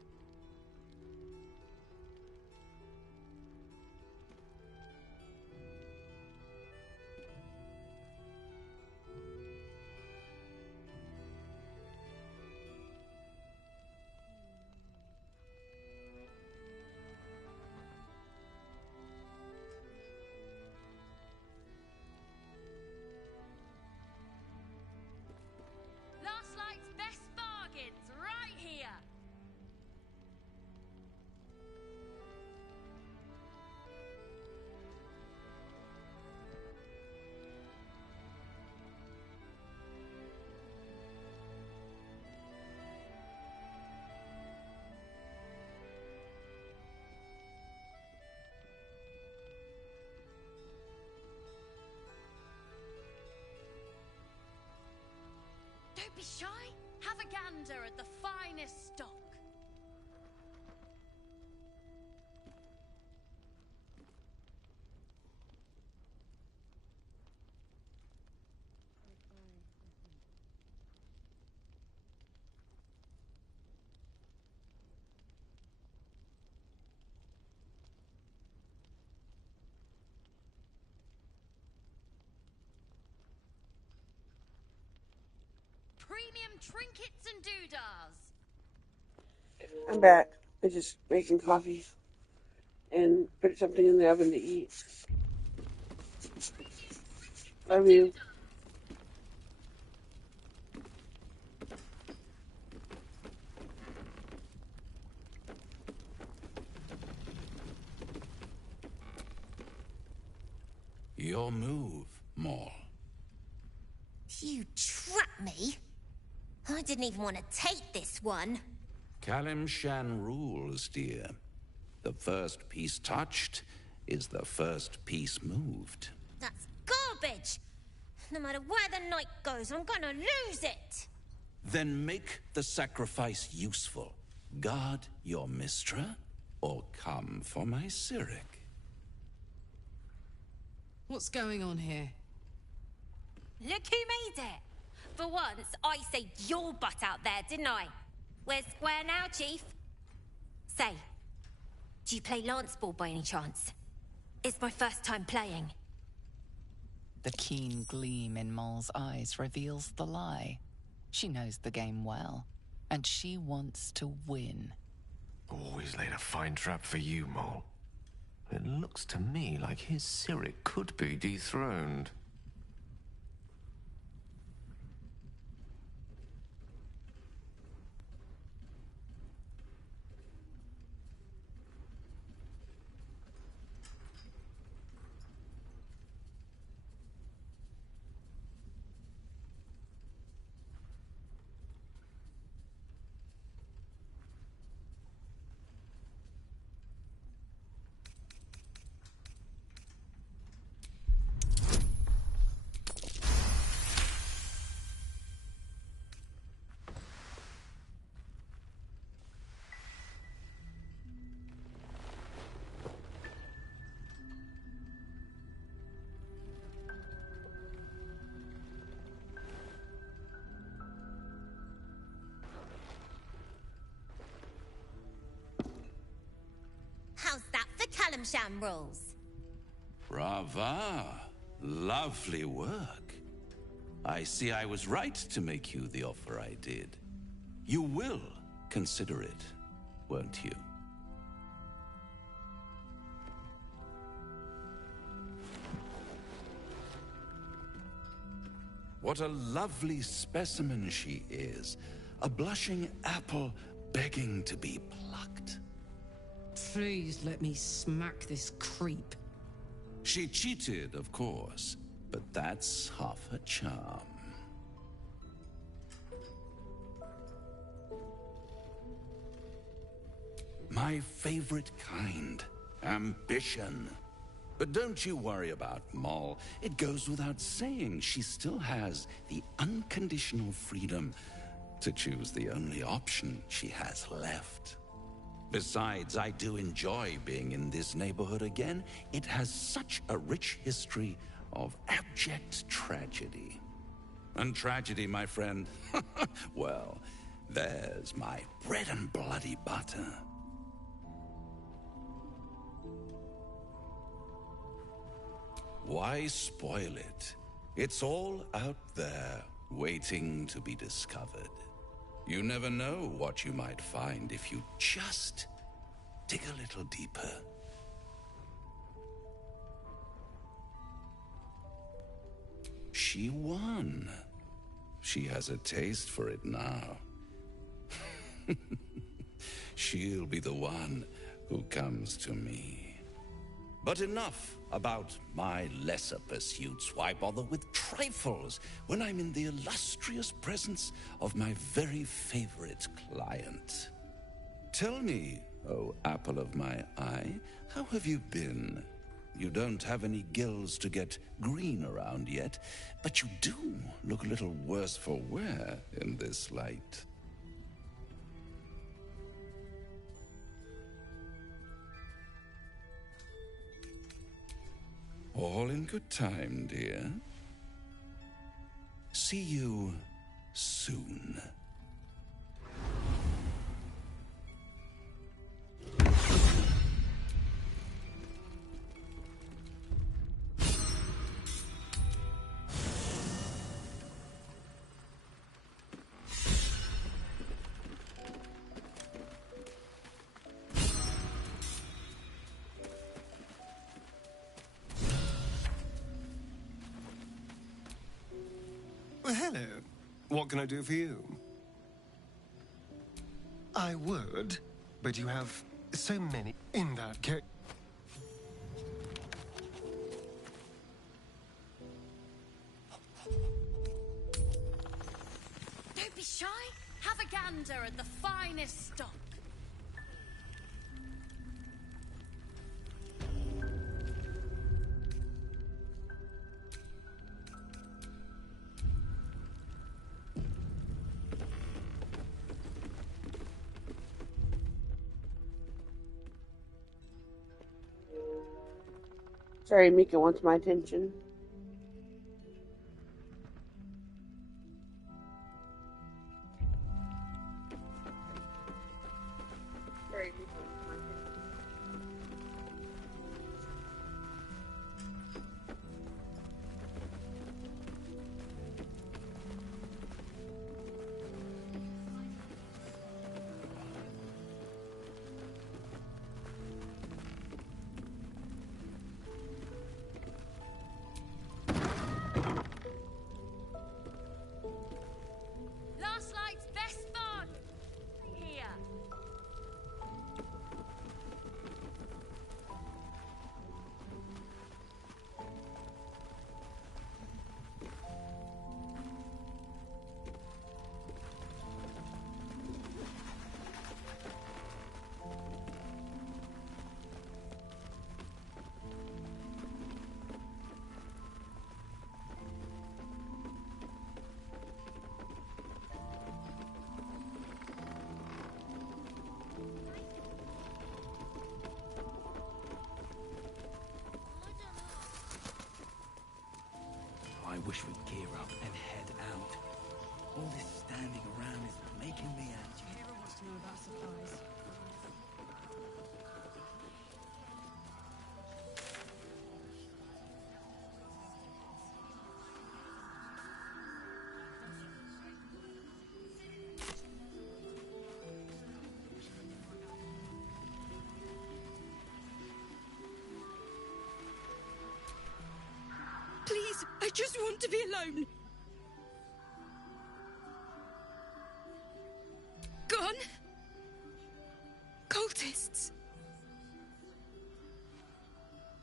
Don't be shy. Have a gander at the finest stock. Premium trinkets and doodahs. I'm back. I'm just making coffee and put something in the oven to eat. Love you. Your move, Maul. You trapped me? I didn't even want to take this one. Kalimshan rules, dear. The first piece touched is the first piece moved. That's garbage! No matter where the night goes, I'm gonna lose it! Then make the sacrifice useful. Guard your Mistra, or come for my Cyric. What's going on here? Look who made it! For once, I saved your butt out there, didn't I? We're square now, Chief. Say, do you play lance ball by any chance? It's my first time playing. The keen gleam in Maul's eyes reveals the lie. She knows the game well, and she wants to win. Always laid a fine trap for you, Mole. It looks to me like his Cyric could be dethroned. How's that for Kalimshan rules? Brava. Lovely work. I see I was right to make you the offer I did. You will consider it, won't you? What a lovely specimen she is. A blushing apple begging to be plucked. Please let me smack this creep. She cheated, of course, but that's half her charm. My favorite kind, ambition. But don't you worry about Moll. It goes without saying she still has the unconditional freedom to choose the only option she has left. Besides, I do enjoy being in this neighborhood again. It has such a rich history of abject tragedy. And tragedy, my friend, well, there's my bread and bloody butter. Why spoil it? It's all out there, waiting to be discovered. You never know what you might find if you just dig a little deeper. She won. She has a taste for it now. She'll be the one who comes to me. But enough about my lesser pursuits. Why bother with trifles when I'm in the illustrious presence of my very favorite client? Tell me, oh apple of my eye, how have you been? You don't have any gills to get green around yet, but you do look a little worse for wear in this light. All in good time, dear. See you soon. Well, hello. What can I do for you? I would, but you have so many in that case. Don't be shy. Have a gander at the finest stock. Sorry, Mika wants my attention. Sorry, Mika wants my attention. Last night's best fun. Here. I wish we'd gear up and head out. All this standing around is making me anxious. Hero wants to know about supplies. Please, I just want to be alone. Gone? Cultists.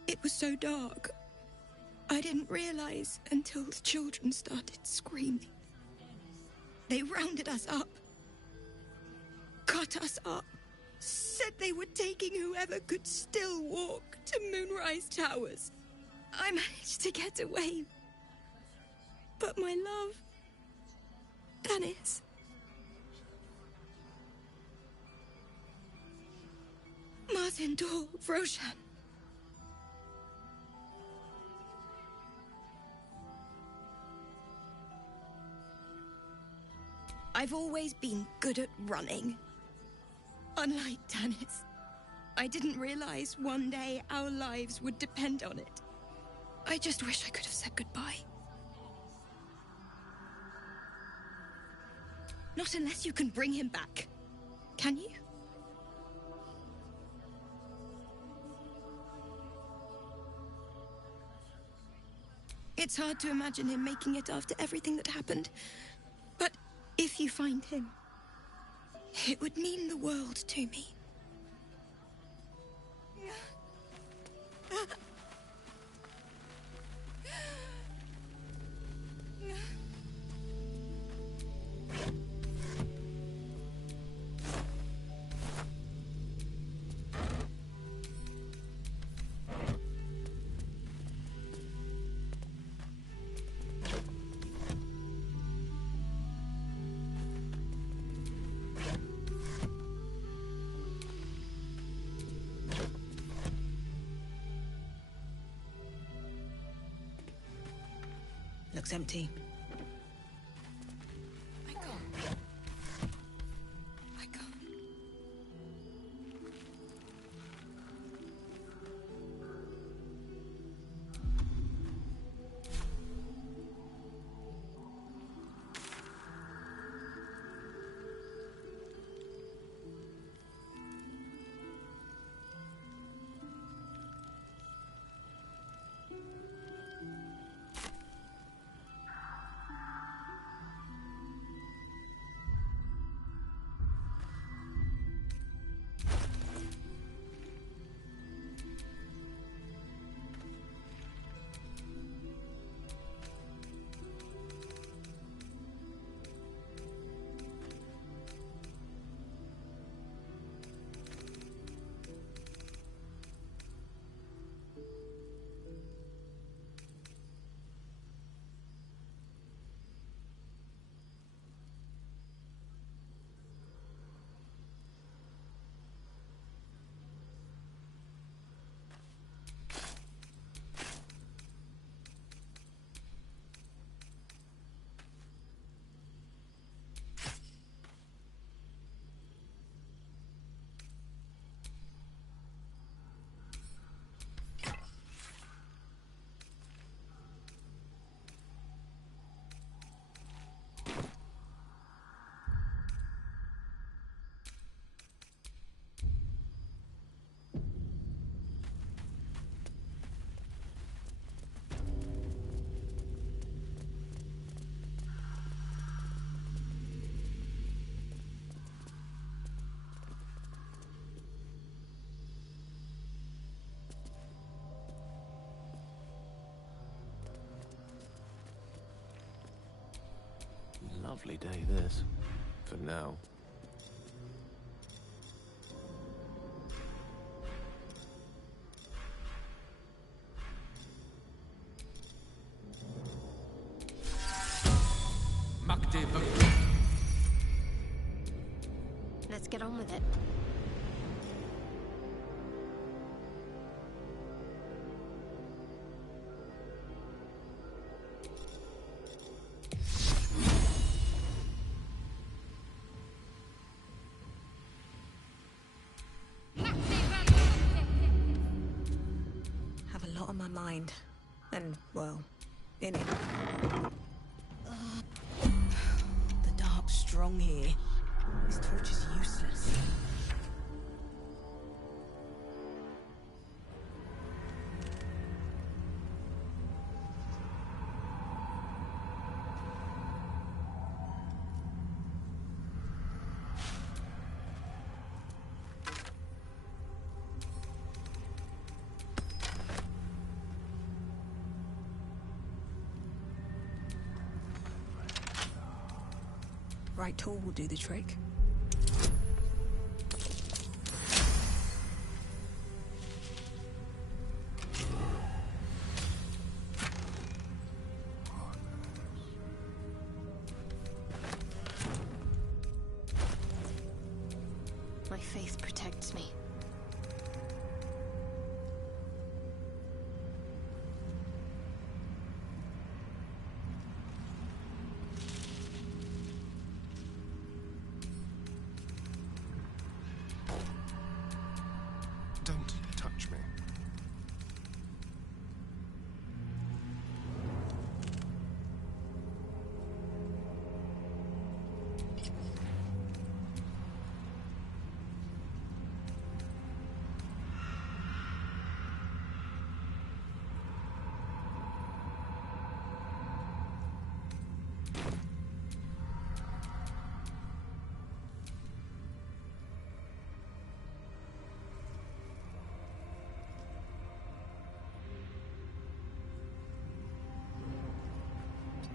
It was so dark. I didn't realize until the children started screaming. They rounded us up. Cut us up. Said they were taking whoever could still walk to Moonrise Towers. I managed to get away. But my love, Dennis. Martin Dor, Roshan. I've always been good at running. Unlike Dennis, I didn't realize one day our lives would depend on it. I just wish I could have said goodbye. Not unless you can bring him back. Can you? It's hard to imagine him making it after everything that happened. But if you find him, it would mean the world to me. Looks empty. Lovely day, this. For now. Let's get on with it. Have a lot on my mind. And, well, in it. The dark's strong here. This torch is useless. Right tool will do the trick. My faith protects me. Don't touch me.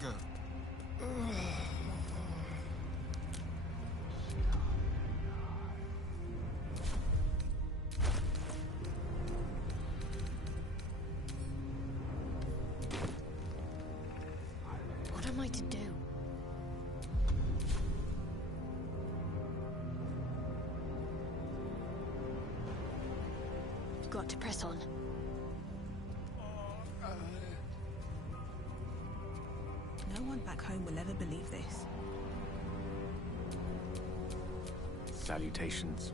Go. What am I to do? Got to press on. home will ever believe this. Salutations.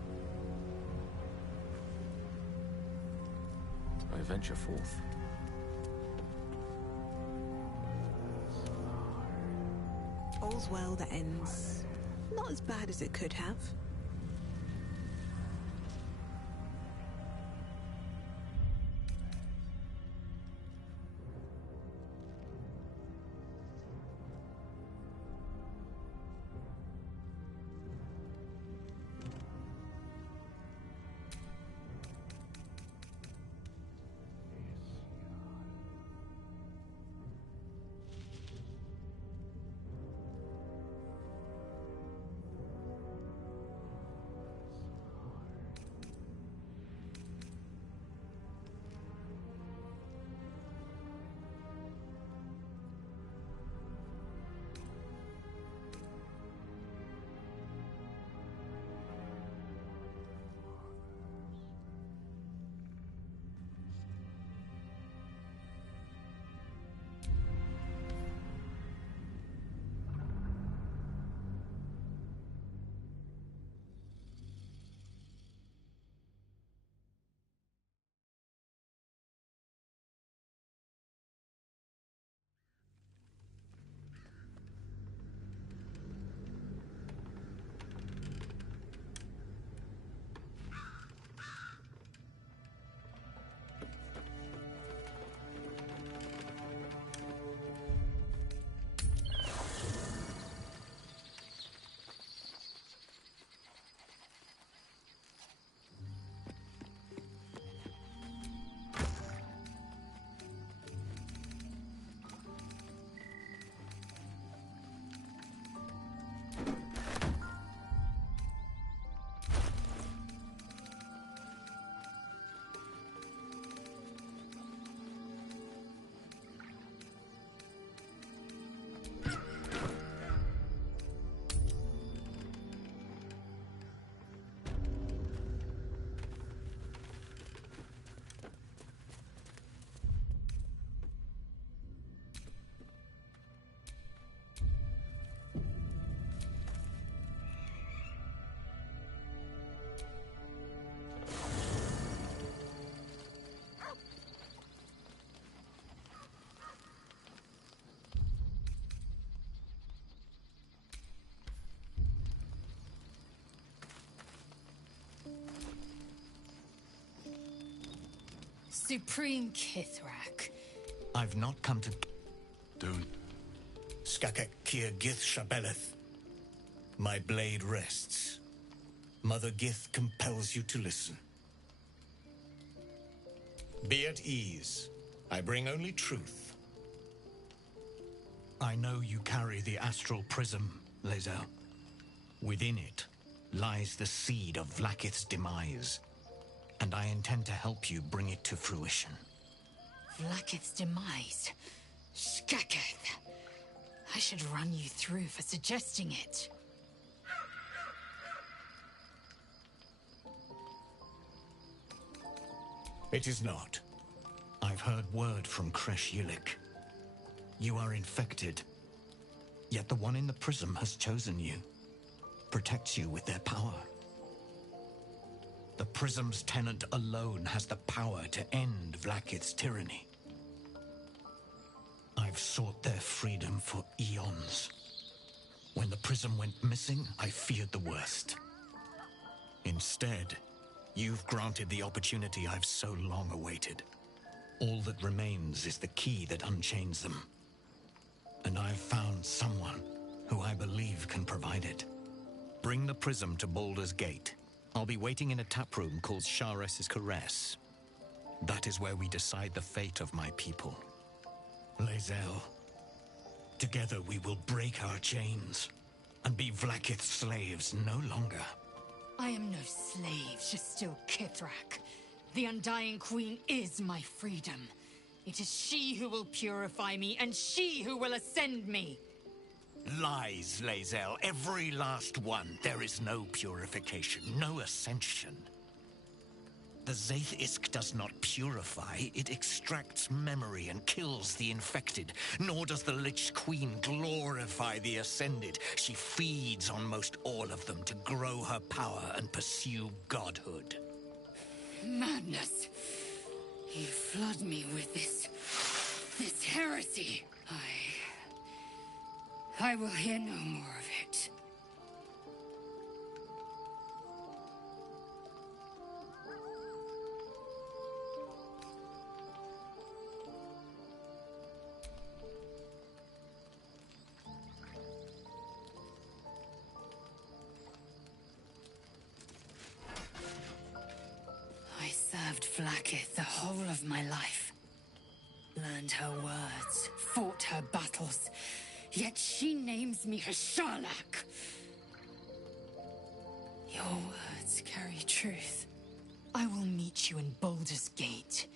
I venture forth. All's well that ends not as bad as it could have. Supreme Kithrak. I've not come to... Don't. Skakek Kier Gith Shabeleth. My blade rests. Mother Gith compels you to listen. Be at ease. I bring only truth. I know you carry the astral prism, Lae'zel. Within it lies the seed of Vlaakith's demise, and I intend to help you bring it to fruition. Vlaakith's demise. Skaketh. I should run you through for suggesting it. It is not. I've heard word from Kresh Yilik. You are infected. Yet the one in the prism has chosen you. Protects you with their power. The prism's tenant alone has the power to end Vlaakith's tyranny. I've sought their freedom for eons. When the prism went missing, I feared the worst. Instead, you've granted the opportunity I've so long awaited. All that remains is the key that unchains them. And I've found someone who I believe can provide it. Bring the prism to Baldur's Gate. I'll be waiting in a taproom called Shares's Caress. That is where we decide the fate of my people. Lae'zel, together we will break our chains and be Vlaakith's slaves no longer. I am no slave to still Kithrak. The Undying Queen is my freedom. It is she who will purify me, and she who will ascend me. Lies, Lae'zel. Every last one. There is no purification, no ascension. The Zaith-Isk does not purify, it extracts memory and kills the infected. Nor does the Lich Queen glorify the Ascended. She feeds on most all of them to grow her power and pursue godhood. Madness. You flood me with this heresy. I will hear no more of it. I served Vlaakith the whole of my life. Learned her words, fought her battles, yet she names me her Sharlak. Your words carry truth. I will meet you in Baldur's Gate.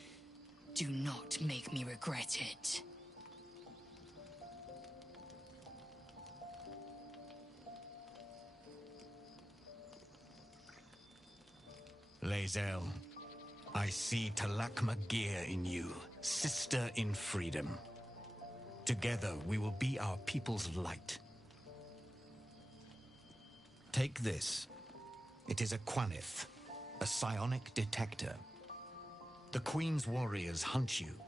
Do not make me regret it. Lae'zel, I see Talakma Gear in you, sister in freedom. Together, we will be our people's light. Take this. It is a Quanith, a psionic detector. The Queen's warriors hunt you.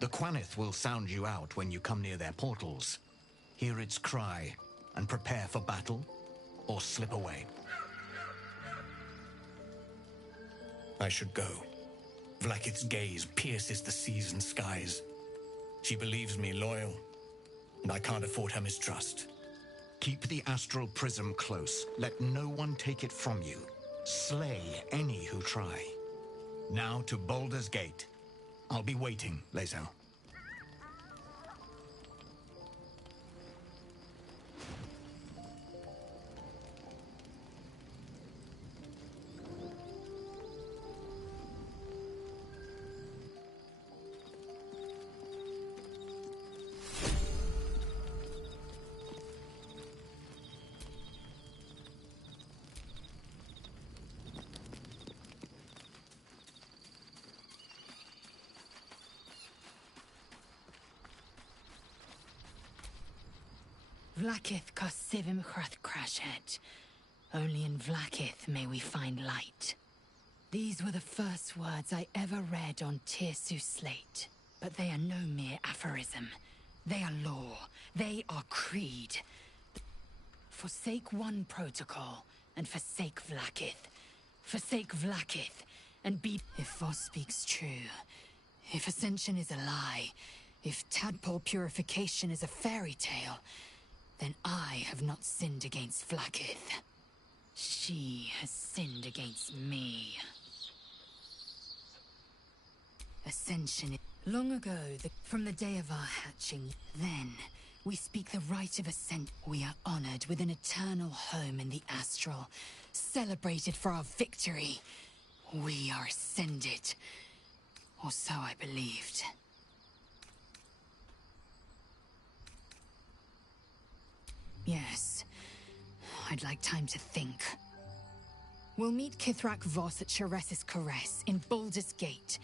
The Quanith will sound you out when you come near their portals. Hear its cry and prepare for battle, or slip away. I should go. Vlaakith's gaze pierces the seas and skies. She believes me loyal, and I can't afford her mistrust. Keep the astral prism close. Let no one take it from you. Slay any who try. Now to Baldur's Gate. I'll be waiting, Lae'zel. Vlaakith Kosivim Chrath Crashhead. Only in Vlaakith may we find light. These were the first words I ever read on Tirsu's slate. But they are no mere aphorism. They are law. They are creed. Forsake one protocol, and forsake Vlaakith. Forsake Vlaakith, and be... If Voss speaks true, if Ascension is a lie, if Tadpole purification is a fairy tale, then I have not sinned against Vlaakith. She has sinned against me. Ascension. Long ago, from the day of our hatching, then we speak the right of ascent. We are honored with an eternal home in the astral, celebrated for our victory. We are ascended. Or so I believed. Yes. I'd like time to think. We'll meet Kithrak Voss at Shares's Caress in Baldur's Gate.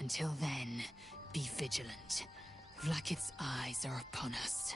Until then, be vigilant. Vlaakith's eyes are upon us.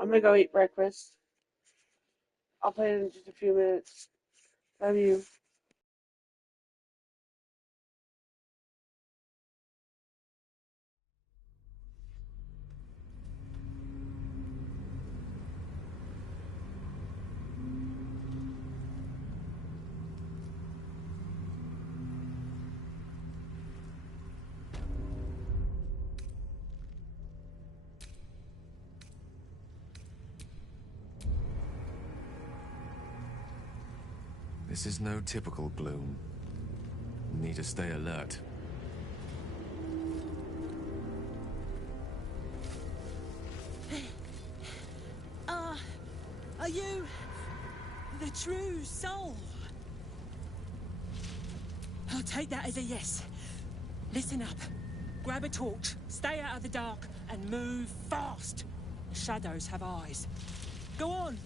I'm gonna go eat breakfast. I'll play it in just a few minutes. Love you. This is no typical gloom. Need to stay alert. Are you the true soul? I'll take that as a yes. Listen up. Grab a torch, stay out of the dark, and move fast. Shadows have eyes. Go on,